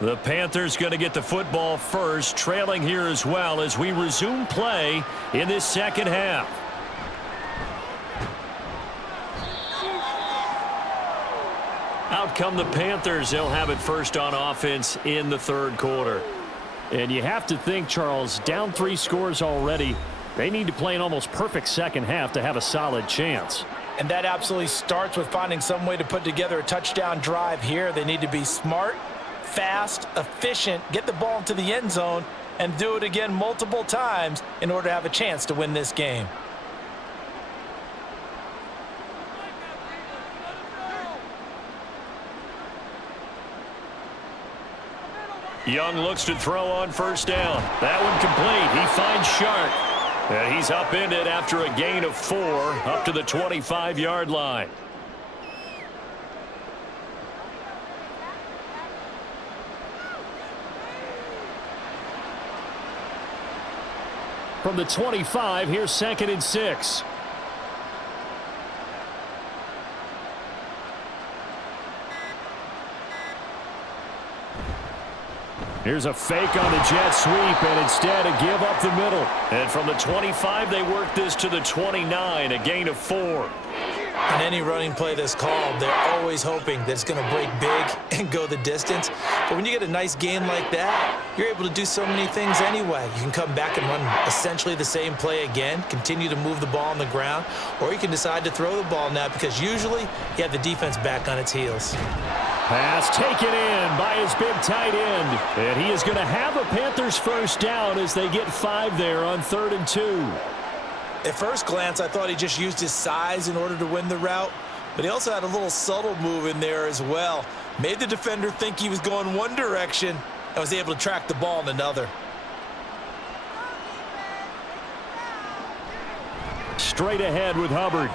The Panthers going to get the football first, trailing here as well as we resume play in this second half. Out come the Panthers. They'll have it first on offense in the third quarter. And you have to think, Charles, down 3 scores already. They need to play an almost perfect second half to have a solid chance. And that absolutely starts with finding some way to put together a touchdown drive here. They need to be smart, fast, efficient, get the ball into the end zone, and do it again multiple times in order to have a chance to win this game. Young looks to throw on first down. That one complete. He finds Shark. And he's upended after a gain of 4 up to the 25-yard line. From the 25, here's 2nd and 6. Here's a fake on the jet sweep, and instead a give up the middle. And from the 25, they work this to the 29, a gain of 4. On any running play that's called, they're always hoping that it's going to break big and go the distance. But when you get a nice gain like that, you're able to do so many things anyway. You can come back and run essentially the same play again, continue to move the ball on the ground, or you can decide to throw the ball now because usually you have the defense back on its heels. Pass taken in by his big tight end. And he is going to have a Panthers first down as they get 5 there on 3rd and 2. At first glance, I thought he just used his size in order to win the route, but he also had a little subtle move in there as well. Made the defender think he was going one direction and was able to track the ball in another. Straight ahead with Hubbard.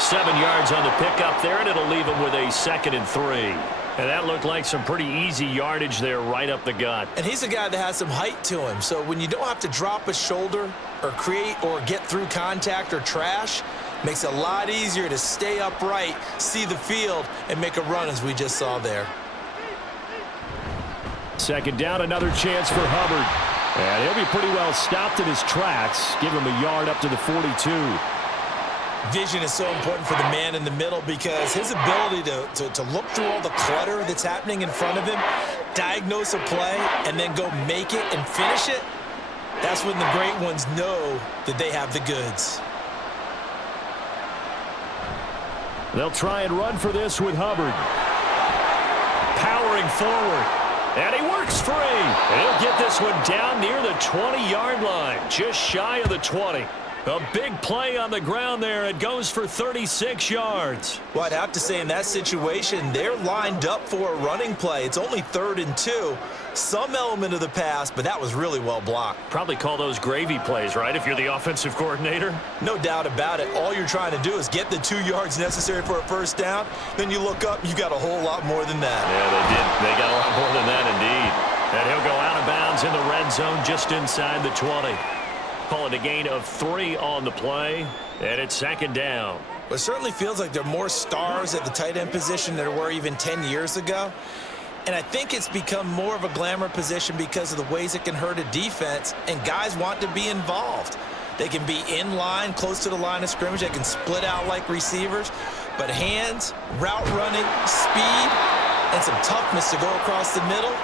7 yards on the pickup there, and it'll leave him with a 2nd and 3. And that looked like some pretty easy yardage there right up the gut. And he's a guy that has some height to him, so when you don't have to drop a shoulder or create or get through contact or trash, makes it a lot easier to stay upright, see the field, and make a run as we just saw there. 2nd down, another chance for Hubbard. And he'll be pretty well stopped in his tracks. Give him a yard up to the 42. Vision is so important for the man in the middle because his ability to look through all the clutter that's happening in front of him, diagnose a play, and then go make it and finish it, that's when the great ones know that they have the goods. They'll try and run for this with Hubbard. Powering forward. And he works free. And he'll get this one down near the 20-yard line, just shy of the 20. A big play on the ground there. It goes for 36 yards. Well, I'd have to say in that situation, they're lined up for a running play. It's only 3rd and 2. Some element of the pass, but that was really well blocked. Probably call those gravy plays, right, if you're the offensive coordinator? No doubt about it. All you're trying to do is get the 2 yards necessary for a first down. Then you look up, you got a whole lot more than that. Yeah, they did. They got a lot more than that indeed. And he'll go out of bounds in the red zone just inside the 20. Call it a gain of 3 on the play, and it's 2nd down. Well, it certainly feels like there are more stars at the tight end position than there were even 10 years ago. And I think it's become more of a glamour position because of the ways it can hurt a defense, and guys want to be involved. They can be in line, close to the line of scrimmage. They can split out like receivers. But hands, route running, speed, and some toughness to go across the middle,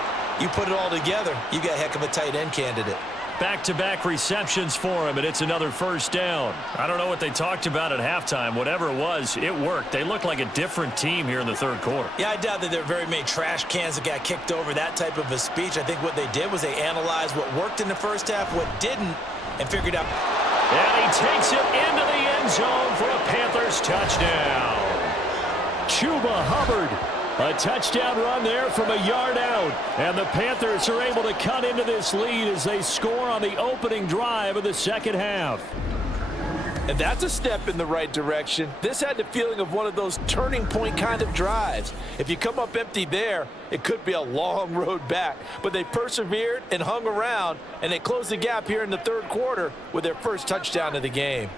you put it all together, you got a heck of a tight end candidate. Back-to-back receptions for him, and it's another first down. I don't know what they talked about at halftime. Whatever it was, it worked. They looked like a different team here in the 3rd quarter. Yeah, I doubt that there are very many trash cans that got kicked over, that type of a speech. I think what they did was they analyzed what worked in the first half, what didn't, and figured out. And he takes it into the end zone for a Panthers touchdown. Chuba Hubbard. A touchdown run there from a yard out. And the Panthers are able to cut into this lead as they score on the opening drive of the 2nd half. And that's a step in the right direction. This had the feeling of one of those turning point kind of drives. If you come up empty there, it could be a long road back. But they persevered and hung around, and they closed the gap here in the 3rd quarter with their first touchdown of the game.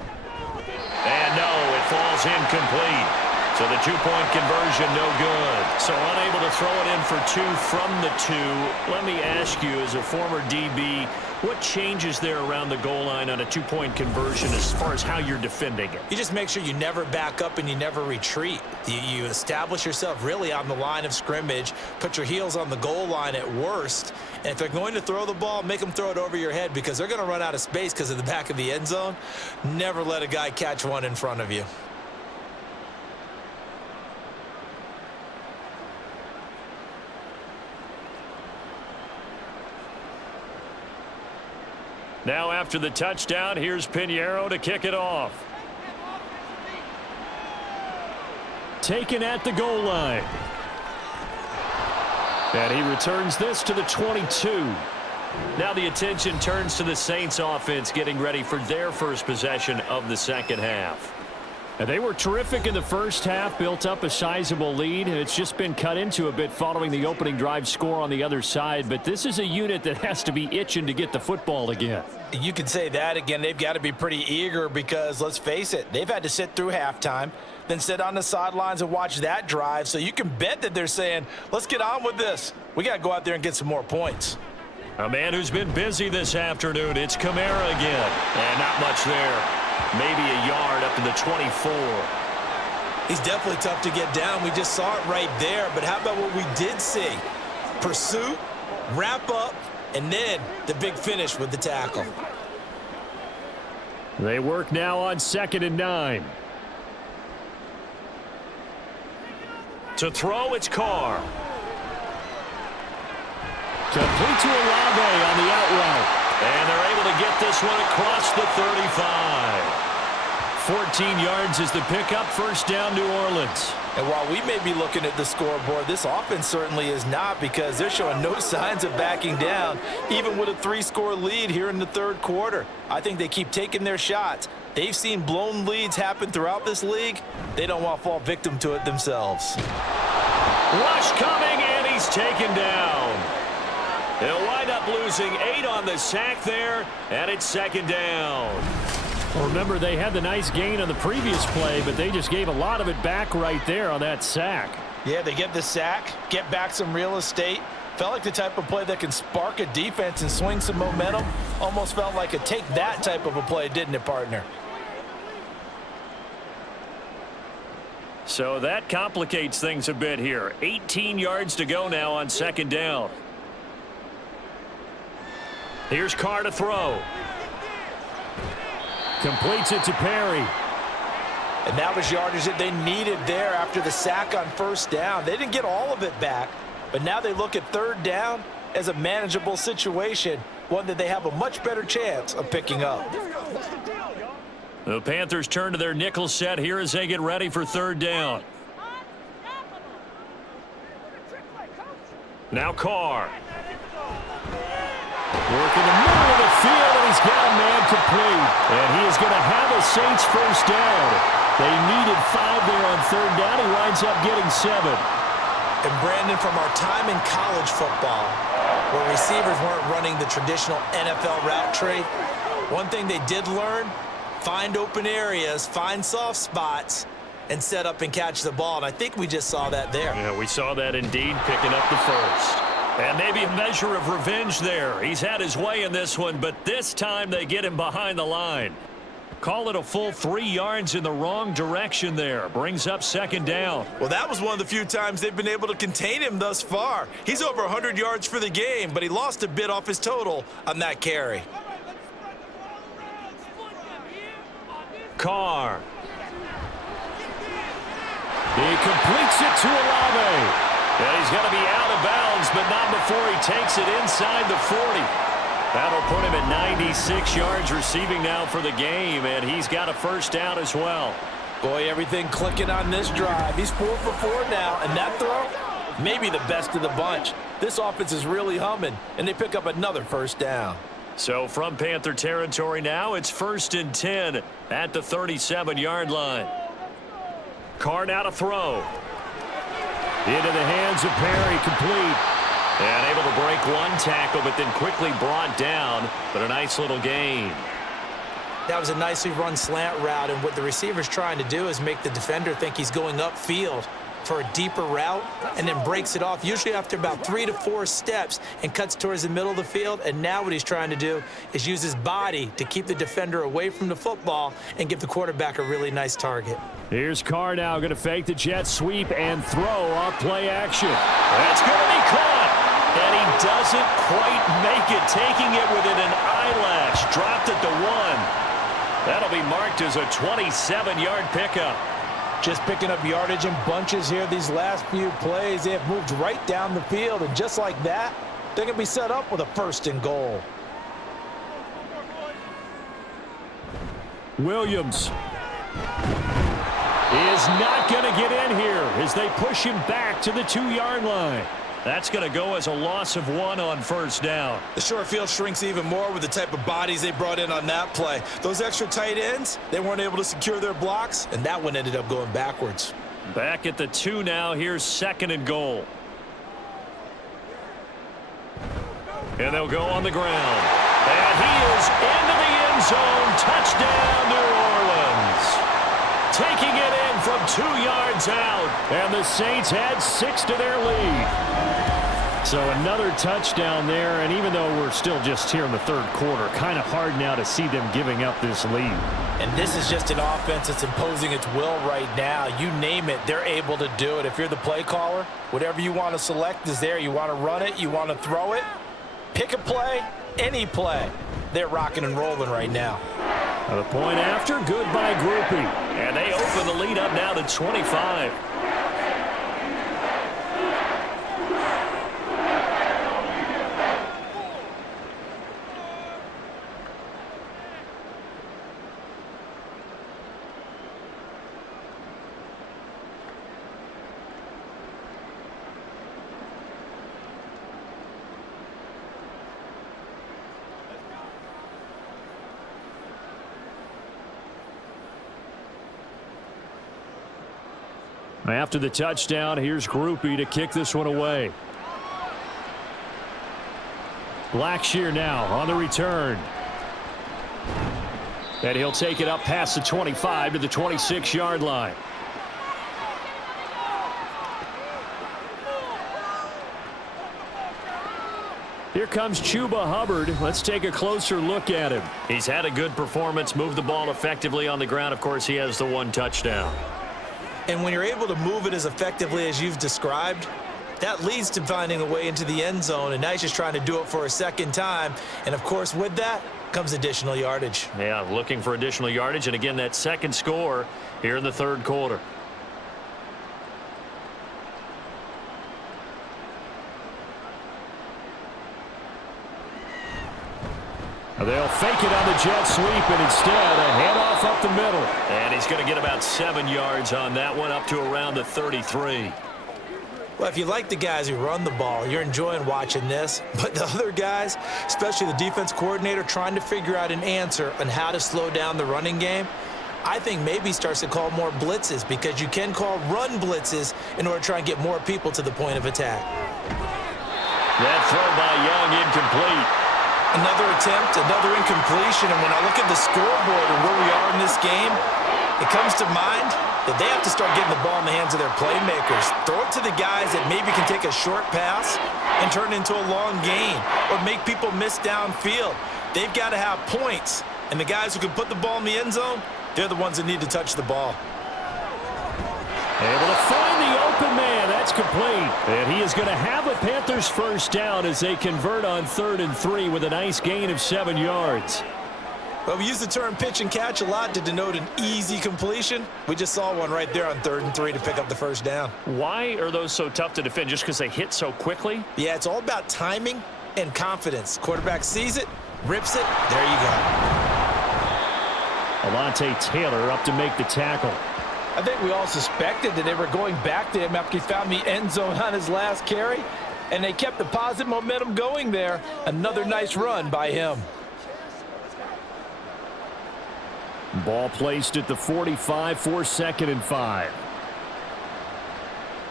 And no, it falls incomplete. So the 2-point conversion, no good. So unable to throw it in for 2 from the 2. Let me ask you, as a former DB, what changes there around the goal line on a 2-point conversion as far as how you're defending it? You just make sure you never back up and you never retreat. You establish yourself really on the line of scrimmage, put your heels on the goal line at worst, and if they're going to throw the ball, make them throw it over your head because they're going to run out of space because of the back of the end zone. Never let a guy catch one in front of you. Now after the touchdown, here's Pinheiro to kick it off. Taken at the goal line. And he returns this to the 22. Now the attention turns to the Saints offense getting ready for their first possession of the 2nd half. And they were terrific in the first half, built up a sizable lead, and it's just been cut into a bit following the opening drive score on the other side. But this is a unit that has to be itching to get the football again. You can say that again. They've got to be pretty eager because, let's face it, they've had to sit through halftime, then sit on the sidelines and watch that drive. So you can bet that they're saying, let's get on with this. We got to go out there and get some more points. A man who's been busy this afternoon. It's Kamara again. And not much there. Maybe a yard up to the 24. He's definitely tough to get down. We just saw it right there. But how about what we did see? Pursuit, wrap up, and then the big finish with the tackle. They work now on 2nd and 9. To throw, it's Carr. Complete to Olave on the out route. And they're able to get this one across the 35. 14 yards is the pickup. First down, New Orleans. And while we may be looking at the scoreboard, this offense certainly is not, because they're showing no signs of backing down, even with a 3-score lead here in the third quarter. I think they keep taking their shots. They've seen blown leads happen throughout this league. They don't want to fall victim to it themselves. Rush coming, and he's taken down. He'll wind up losing 8 on the sack there, and it's 2nd down. Well, remember, they had the nice gain on the previous play, but they just gave a lot of it back right there on that sack. Yeah, they get the sack, get back some real estate. Felt like the type of play that can spark a defense and swing some momentum. Almost felt like a take that type of a play, didn't it, partner? So that complicates things a bit here. 18 yards to go now on 2nd down. Here's Carr to throw. Completes it to Perry. And that was yardage that they needed there after the sack on 1st down. They didn't get all of it back, but now they look at 3rd down as a manageable situation, one that they have a much better chance of picking up. The Panthers turn to their nickel set here as they get ready for 3rd down. Now Carr. Working the middle of the field, and he's got a man complete. And he is going to have a Saints first down. They needed 5 there on 3rd down. He winds up getting 7. And Brandon, from our time in college football, where receivers weren't running the traditional NFL route tree, one thing they did learn, find open areas, find soft spots, and set up and catch the ball. And I think we just saw that there. Yeah, we saw that indeed, picking up the first. And maybe a measure of revenge there. He's had his way in this one, but this time they get him behind the line. Call it a full 3 yards in the wrong direction there. Brings up 2nd down. Well, that was one of the few times they've been able to contain him thus far. He's over 100 yards for the game, but he lost a bit off his total on that carry. Carr. He completes it to Olave. And he's going to be out of bounds, but not before he takes it inside the 40. That'll put him at 96 yards receiving now for the game, and he's got a first down as well. Boy, everything clicking on this drive. He's 4 for 4 now, and that throw, maybe the best of the bunch. This offense is really humming, and they pick up another first down. So from Panther territory now, it's 1st and 10 at the 37-yard line. Carr now to throw. Into the hands of Perry, complete. And able to break one tackle, but then quickly brought down. But a nice little gain. That was a nicely run slant route, and what the receiver's trying to do is make the defender think he's going upfield for a deeper route, and then breaks it off, usually after about 3 to 4 steps, and cuts towards the middle of the field. And now what he's trying to do is use his body to keep the defender away from the football and give the quarterback a really nice target. Here's Carr now, going to fake the jet sweep and throw off play action. That's going to be caught, and he doesn't quite make it, taking it within an eyelash. Dropped at the 1. That'll be marked as a 27-yard pickup. Just picking up yardage in bunches here these last few plays. They have moved right down the field, and just like that, they're going to be set up with a 1st and goal. Williams is not going to get in here as they push him back to the 2-yard line. That's going to go as a loss of 1 on 1st down. The short field shrinks even more with the type of bodies they brought in on that play. Those extra tight ends, they weren't able to secure their blocks, and that one ended up going backwards. Back at the 2 now. Here's 2nd and goal. And they'll go on the ground. And he is into the end zone. Touchdown, New Orleans. Taking it in from 2 yards out. And the Saints add 6 to their lead. So another touchdown there, and even though we're still just here in the third quarter, kind of hard now to see them giving up this lead. And this is just an offense that's imposing its will right now. You name it, they're able to do it. If you're the play caller, whatever you want to select is there. You want to run it, you want to throw it, pick a play, any play. They're rocking and rolling right now. The point after, good by Groupie. And they open the lead up now to 25. After the touchdown, here's Groupie to kick this one away. Blackshear now on the return. And he'll take it up past the 25 to the 26-yard line. Here comes Chuba Hubbard. Let's take a closer look at him. He's had a good performance, moved the ball effectively on the ground. Of course, he has the one touchdown. And when you're able to move it as effectively as you've described, that leads to finding a way into the end zone, and now he's just trying to do it for a second time. And, of course, with that comes additional yardage. Yeah, looking for additional yardage, and again, that second score here in the third quarter. They'll fake it on the jet sweep, and instead a handoff up the middle. And he's going to get about 7 yards on that one, up to around the 33. Well, if you like the guys who run the ball, you're enjoying watching this. But the other guys, especially the defense coordinator, trying to figure out an answer on how to slow down the running game, I think maybe starts to call more blitzes, because you can call run blitzes in order to try and get more people to the point of attack. That throw by Young incomplete. Another attempt, another incompletion, and when I look at the scoreboard and where we are in this game, it comes to mind that they have to start getting the ball in the hands of their playmakers. Throw it to the guys that maybe can take a short pass and turn it into a long gain or make people miss downfield. They've got to have points, and the guys who can put the ball in the end zone, they're the ones that need to touch the ball. Able to find the open man. That's complete. And he is going to have a Panthers first down as they convert on 3rd and 3 with a nice gain of 7 yards. Well, we use the term pitch and catch a lot to denote an easy completion. We just saw one right there on 3rd and 3 to pick up the first down. Why are those so tough to defend? Just because they hit so quickly? Yeah, it's all about timing and confidence. Quarterback sees it, rips it, there you go. Alontae Taylor up to make the tackle. I think we all suspected that they were going back to him after he found the end zone on his last carry, and they kept the positive momentum going there. Another nice run by him. Ball placed at the 45 for 2nd and 5.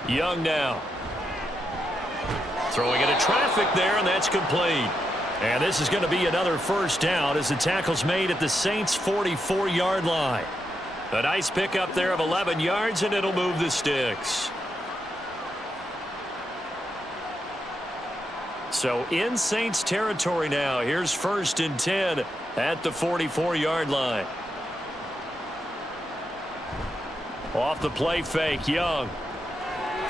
Young now. Throwing into traffic there, and that's complete. And this is going to be another first down as the tackle's made at the Saints' 44-yard line. A nice pickup there of 11 yards, and it'll move the sticks. So in Saints territory now. Here's 1st and 10 at the 44-yard line. Off the play fake, Young.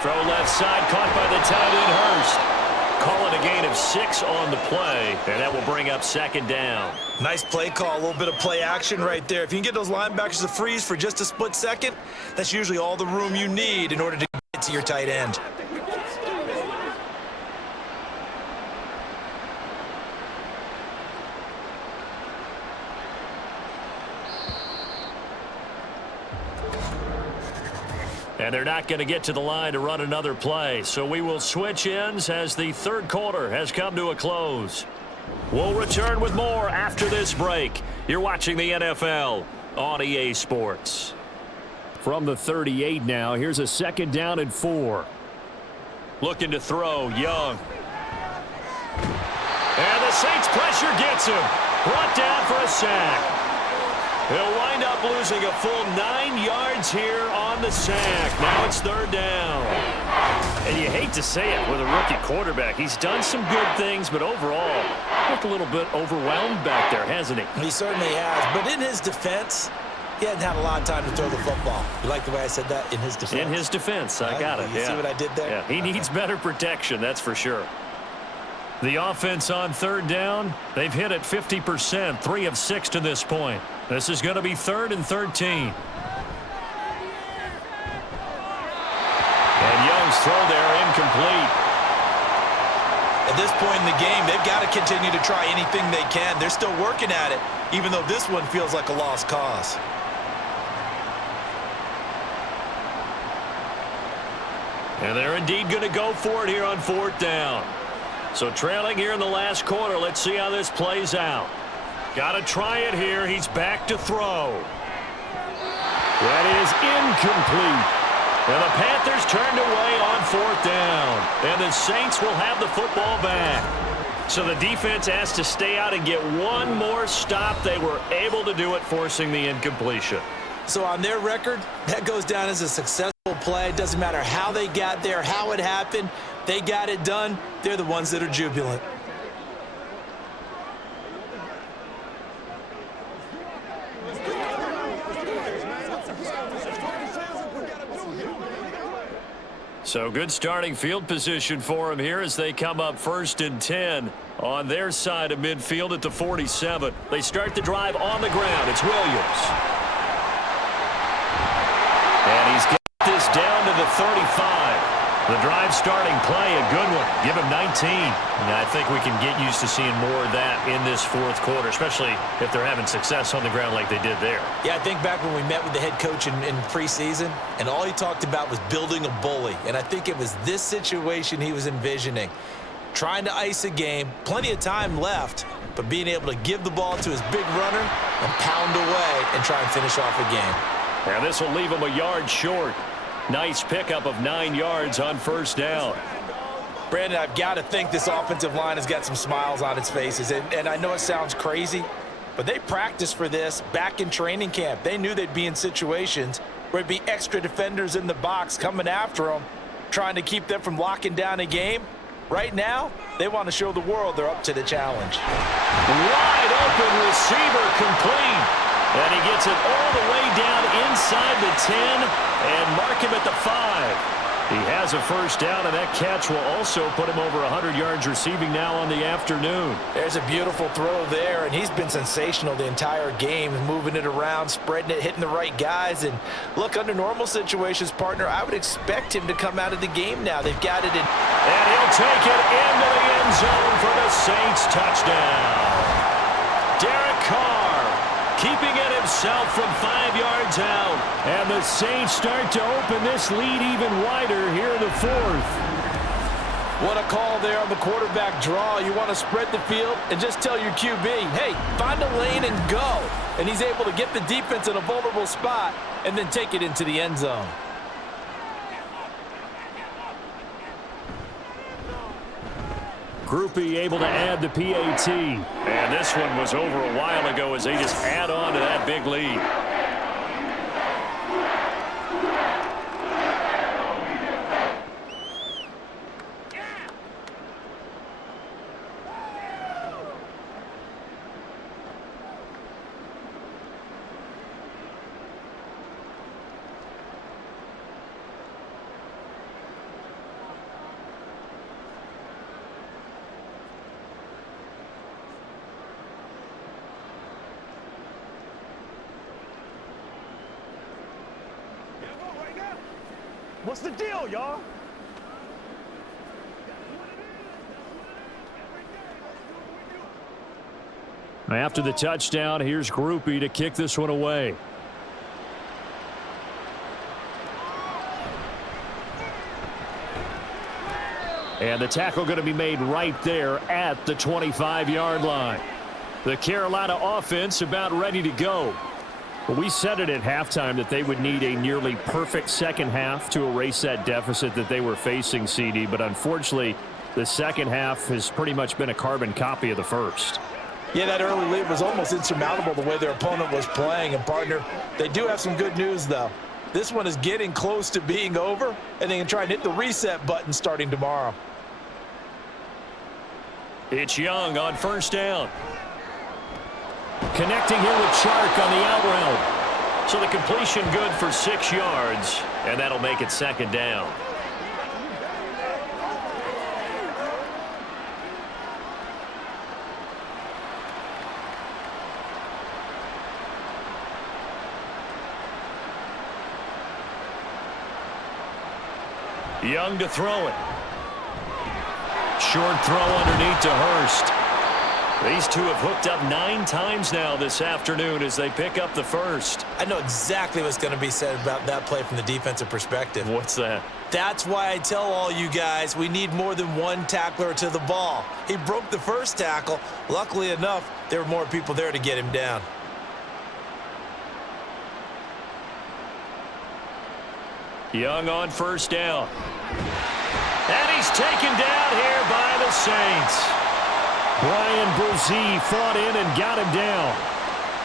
Throw left side, caught by the tight end, Hurst. Call it a gain of 6 on the play, and that will bring up 2nd down. Nice play call, a little bit of play action right there. If you can get those linebackers to freeze for just a split second, that's usually all the room you need in order to get to your tight end. And they're not going to get to the line to run another play. So we will switch ends as the third quarter has come to a close. We'll return with more after this break. You're watching the NFL on EA Sports. From the 38 now, here's a 2nd down and 4. Looking to throw, Young. And the Saints pressure gets him. Brought down for a sack. He'll wind up losing a full 9 yards here on the sack. Now it's 3rd down. And you hate to say it with a rookie quarterback. He's done some good things, but overall, looked a little bit overwhelmed back there, hasn't he? He certainly has. But in his defense, he hadn't had a lot of time to throw the football. You like the way I said that? In his defense? In his defense. I got it. You see what I did there? Yeah, he needs better protection, that's for sure. The offense on third down, they've hit it 50%, 3 of 6 to this point. This is going to be 3rd and 13. And Young's throw there incomplete. At this point in the game, they've got to continue to try anything they can. They're still working at it, even though this one feels like a lost cause. And they're indeed going to go for it here on 4th down. So trailing here in the last quarter, let's see how this plays out. Got to try it here. He's back to throw. That is incomplete. And the Panthers turned away on 4th down. And the Saints will have the football back. So the defense has to stay out and get one more stop. They were able to do it, forcing the incompletion. So on their record, that goes down as a successful play. It doesn't matter how they got there, how it happened. They got it done. They're the ones that are jubilant. So good starting field position for them here as they come up 1st and 10 on their side of midfield at the 47. They start the drive on the ground. It's Williams. And he's got this down to the 35. The drive starting play, a good one. Give him 19. And I think we can get used to seeing more of that in this 4th quarter, especially if they're having success on the ground like they did there. Yeah, I think back when we met with the head coach in preseason, and all he talked about was building a bully. And I think it was this situation he was envisioning. Trying to ice a game, plenty of time left, but being able to give the ball to his big runner and pound away and try and finish off a game. And this will leave him a yard short. Nice pickup of 9 yards on 1st down. Brandon, I've got to think this offensive line has got some smiles on its faces. And I know it sounds crazy, but they practiced for this back in training camp. They knew they'd be in situations where it'd be extra defenders in the box coming after them, trying to keep them from locking down a game. Right now, they want to show the world they're up to the challenge. Wide open receiver complete. And he gets it all the way down inside the 10 and mark him at the 5. He has a 1st down, and that catch will also put him over 100 yards receiving now on the afternoon. There's a beautiful throw there, and he's been sensational the entire game, moving it around, spreading it, hitting the right guys. And look, under normal situations, partner, I would expect him to come out of the game now. They've got it in. And he'll take it into the end zone for the Saints touchdown. Derek Carr keeping it himself from 5 yards out. And the Saints start to open this lead even wider here in the 4th. What a call there on the quarterback draw. You want to spread the field and just tell your QB, hey, find a lane and go. And he's able to get the defense in a vulnerable spot and then take it into the end zone. Groupie able to add the PAT. And this one was over a while ago as they just add on to that big lead. What's the deal, y'all? After the touchdown, here's Groupie to kick this one away. And the tackle going to be made right there at the 25-yard line. The Carolina offense about ready to go. Well, we said it at halftime that they would need a nearly perfect second half to erase that deficit that they were facing, CD. But unfortunately, the second half has pretty much been a carbon copy of the first. Yeah, that early lead was almost insurmountable the way their opponent was playing. And, partner, they do have some good news, though. This one is getting close to being over, and they can try and hit the reset button starting tomorrow. It's Young on first down. Connecting here with Chark on the out route. So the completion good for 6 yards, and that'll make it second down. Young to throw it. Short throw underneath to Hurst. These two have hooked up 9 times now this afternoon as they pick up the first. I know exactly what's going to be said about that play from the defensive perspective. What's that? That's why I tell all you guys we need more than one tackler to the ball. He broke the first tackle. Luckily enough, there were more people there to get him down. Young on first down. And he's taken down here by the Saints. Brian Brzee fought in and got him down.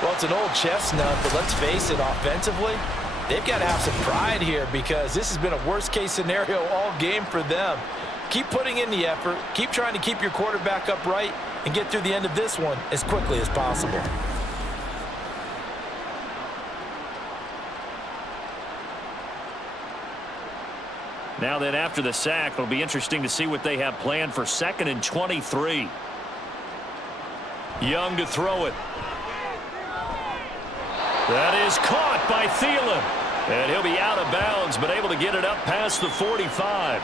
Well, it's an old chestnut, but let's face it, offensively, they've got to have some pride here because this has been a worst-case scenario all game for them. Keep putting in the effort. Keep trying to keep your quarterback upright and get through the end of this one as quickly as possible. Now that after the sack, it'll be interesting to see what they have planned for 2nd and 23. Young to throw it. That is caught by Thielen. And he'll be out of bounds, but able to get it up past the 45.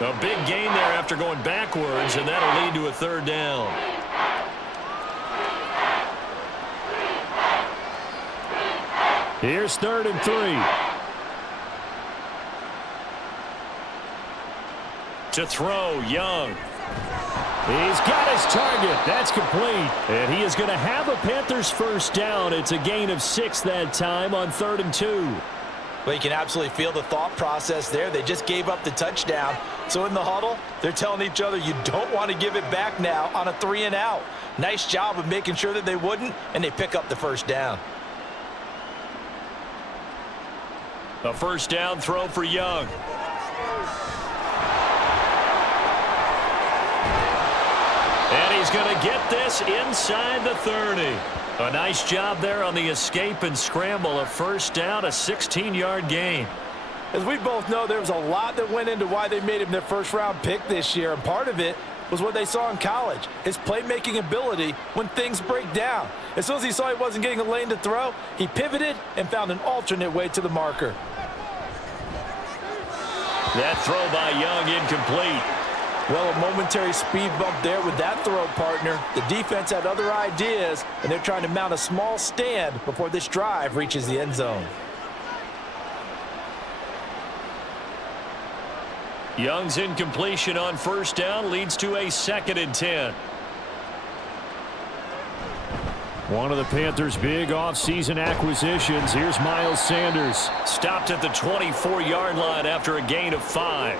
A big gain there after going backwards, and that'll lead to a 3rd down. Here's 3rd and 3. To throw, Young. He's got his target. That's complete. And he is going to have a Panthers first down. It's a gain of 6 that time on 3rd and 2. Well, you can absolutely feel the thought process there. They just gave up the touchdown. So in the huddle, they're telling each other, you don't want to give it back now on a 3 and out. Nice job of making sure that they wouldn't, and they pick up the first down. A first down throw for Young. And he's going to get this inside the 30. A nice job there on the escape and scramble. A first down, a 16-yard gain. As we both know, there was a lot that went into why they made him their first-round pick this year, and part of it was what they saw in college, his playmaking ability when things break down. As soon as he saw he wasn't getting a lane to throw, he pivoted and found an alternate way to the marker. That throw by Young incomplete. Well, a momentary speed bump there with that throw, partner. The defense had other ideas, and they're trying to mount a small stand before this drive reaches the end zone. Young's incompletion on first down leads to a 2nd and 10. One of the Panthers' big offseason acquisitions. Here's Miles Sanders. Stopped at the 24-yard line after a gain of 5.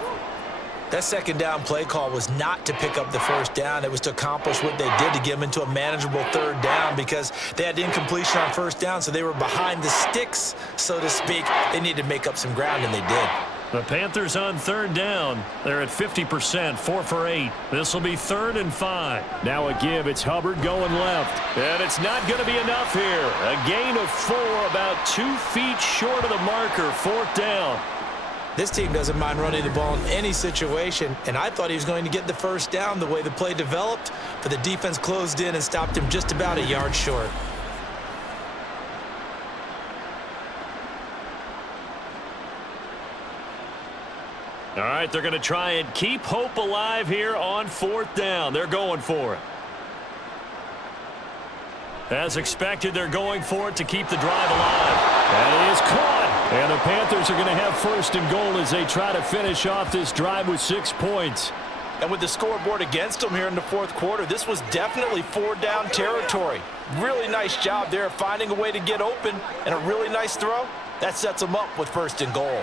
That second down play call was not to pick up the first down. It was to accomplish what they did to get them into a manageable 3rd down because they had incompletion on first down, so they were behind the sticks, so to speak. They needed to make up some ground, and they did. The Panthers on 3rd down. They're at 50%, 4 for 8. This will be 3rd and 5. Now a give. It's Hubbard going left. And it's not going to be enough here. A gain of 4, about 2 feet short of the marker. 4th down. This team doesn't mind running the ball in any situation, and I thought he was going to get the first down the way the play developed, but the defense closed in and stopped him just about a yard short. All right, they're going to try and keep hope alive here on 4th down. They're going for it. As expected, they're going for it to keep the drive alive. That is caught. And the Panthers are going to have 1st and goal as they try to finish off this drive with 6 points. And with the scoreboard against them here in the 4th quarter, this was definitely 4-down territory. Really nice job there finding a way to get open, and a really nice throw. That sets them up with 1st and goal.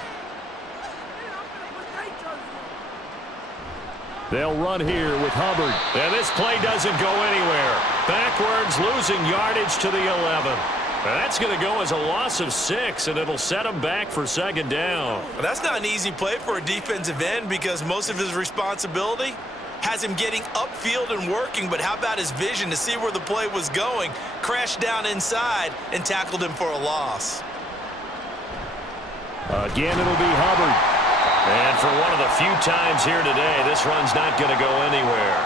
They'll run here with Hubbard. And this play doesn't go anywhere. Backwards, losing yardage to the 11. That's going to go as a loss of 6, and it'll set him back for second down. Well, that's not an easy play for a defensive end because most of his responsibility has him getting upfield and working, but how about his vision to see where the play was going, crashed down inside, and tackled him for a loss. Again, it'll be Hubbard. And for one of the few times here today, this run's not going to go anywhere.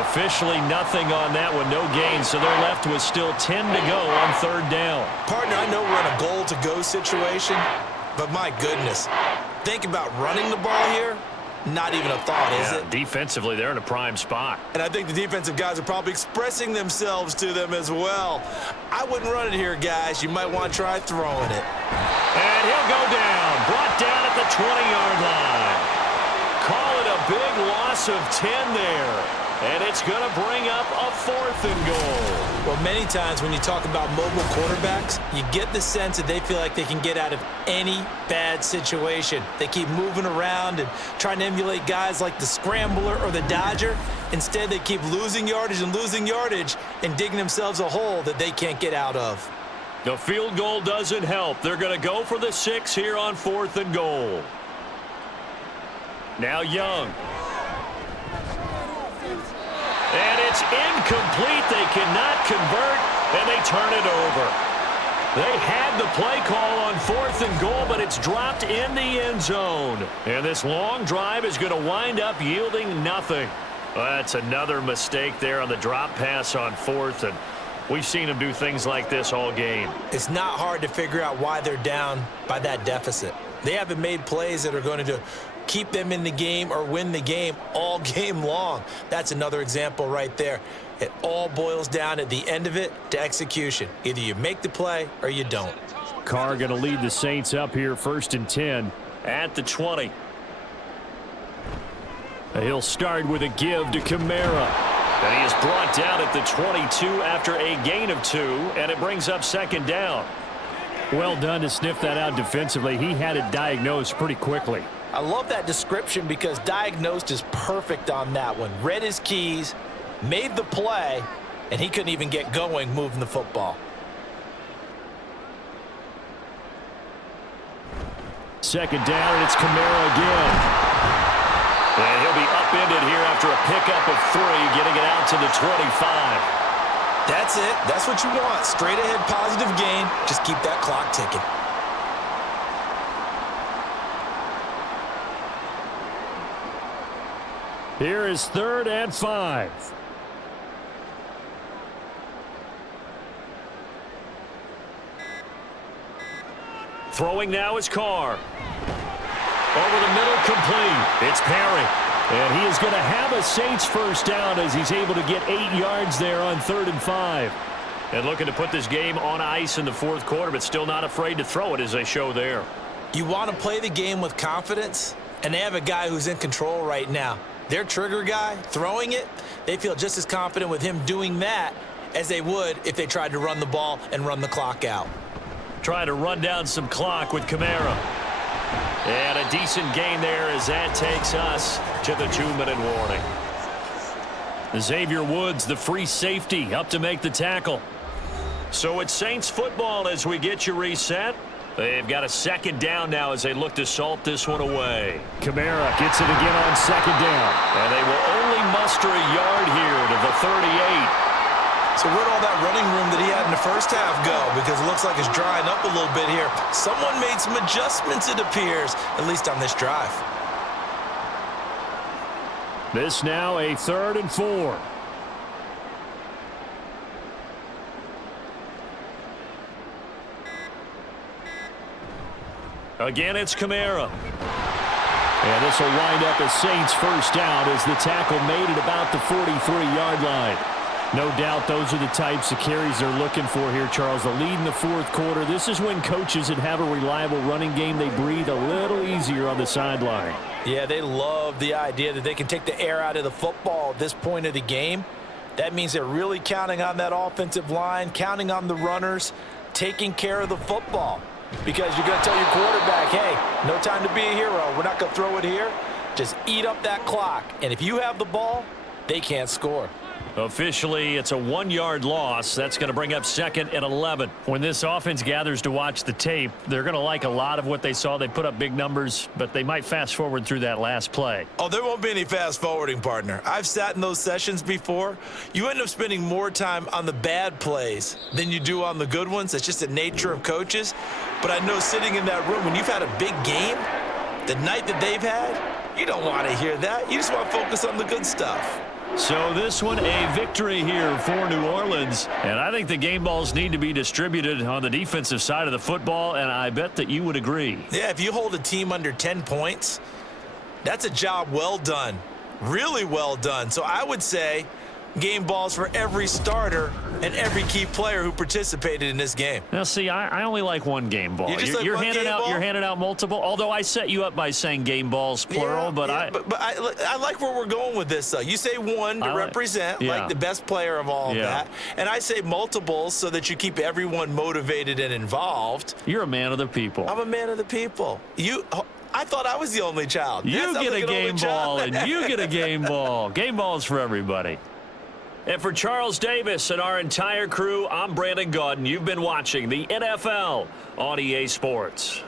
Officially nothing on that one, no gain, so they're left with still 10 to go on third down. Partner, I know we're in a goal-to-go situation, but my goodness, think about running the ball here. Not even a thought, is it? Defensively, they're in a prime spot. And I think the defensive guys are probably expressing themselves to them as well. I wouldn't run it here, guys. You might want to try throwing it. And he'll go down, brought down at the 20-yard line. Call it a big loss of 10 there. And it's going to bring up a 4th and goal. Well, many times when you talk about mobile quarterbacks, you get the sense that they feel like they can get out of any bad situation. They keep moving around and trying to emulate guys like the Scrambler or the Dodger. Instead, they keep losing yardage and digging themselves a hole that they can't get out of. The field goal doesn't help. They're going to go for the 6 here on 4th and goal. Now Young. And it's incomplete. They cannot convert, and they turn it over. They had the play call on 4th and goal, but it's dropped in the end zone. And this long drive is going to wind up yielding nothing. That's another mistake there on the drop pass on 4th, and we've seen them do things like this all game. It's not hard to figure out why they're down by that deficit. They haven't made plays that are going to keep them in the game or win the game all game long. That's another example right there. It all boils down at the end of it to execution. Either you make the play or you don't. Carr going to lead the Saints up here 1st and 10 at the 20. He'll start with a give to Kamara. And he is brought down at the 22 after a gain of 2, and it brings up second down. Well done to sniff that out defensively. He had it diagnosed pretty quickly. I love that description because diagnosed is perfect on that one. Read his keys, made the play, and he couldn't even get going moving the football. Second down, and it's Kamara again. And he'll be upended here after a pickup of 3, getting it out to the 25. That's it. That's what you want. Straight ahead positive gain. Just keep that clock ticking. Here is 3rd and 5. Throwing now is Carr. Over the middle, complete. It's Perry. And he is going to have a Saints first down as he's able to get 8 yards there on 3rd and 5. And looking to put this game on ice in the 4th quarter, but still not afraid to throw it as they show there. You want to play the game with confidence, and they have a guy who's in control right now. Their trigger guy, throwing it, they feel just as confident with him doing that as they would if they tried to run the ball and run the clock out. Trying to run down some clock with Kamara. And a decent gain there as that takes us to the 2-minute warning. Xavier Woods, the free safety, up to make the tackle. So it's Saints football as we get you reset. They've got a second down now as they look to salt this one away. Kamara gets it again on second down. And they will only muster a yard here to the 38. So where'd all that running room that he had in the first half go? Because it looks like it's drying up a little bit here. Someone made some adjustments, it appears, at least on this drive. This now a 3rd and 4. Again, it's Kamara. And this will wind up as Saints first down as the tackle made at about the 43-yard line. No doubt those are the types of carries they're looking for here, Charles. The lead in the 4th quarter. This is when coaches that have a reliable running game, they breathe a little easier on the sideline. Yeah, they love the idea that they can take the air out of the football at this point of the game. That means they're really counting on that offensive line, counting on the runners, taking care of the football. Because you're going to tell your quarterback, hey, no time to be a hero. We're not going to throw it here. Just eat up that clock. And if you have the ball, they can't score. Officially, it's a 1-yard loss. That's going to bring up second and 11. When this offense gathers to watch the tape, they're going to like a lot of what they saw. They put up big numbers, but they might fast forward through that last play. Oh, there won't be any fast forwarding, partner. I've sat in those sessions before. You end up spending more time on the bad plays than you do on the good ones. That's just the nature of coaches. But I know sitting in that room, when you've had a big game, the night that they've had, you don't want to hear that. You just want to focus on the good stuff. So this one, a victory here for New Orleans. And I think the game balls need to be distributed on the defensive side of the football, and I bet that you would agree. Yeah, if you hold a team under 10 points, that's a job well done. Really well done. So I would say game balls for every starter and every key player who participated in this game. Now, see, I only like one game ball. You're handing out multiple. Although I set you up by saying game balls plural, but I like where we're going with this. Though you say one to represent like the best player of all of that, and I say multiples so that you keep everyone motivated and involved. You're a man of the people. I'm a man of the people. I thought I was the only child. You get a game ball, and you get a game ball. Game balls for everybody. And for Charles Davis and our entire crew, I'm Brandon Gaudin. You've been watching the NFL on EA Sports.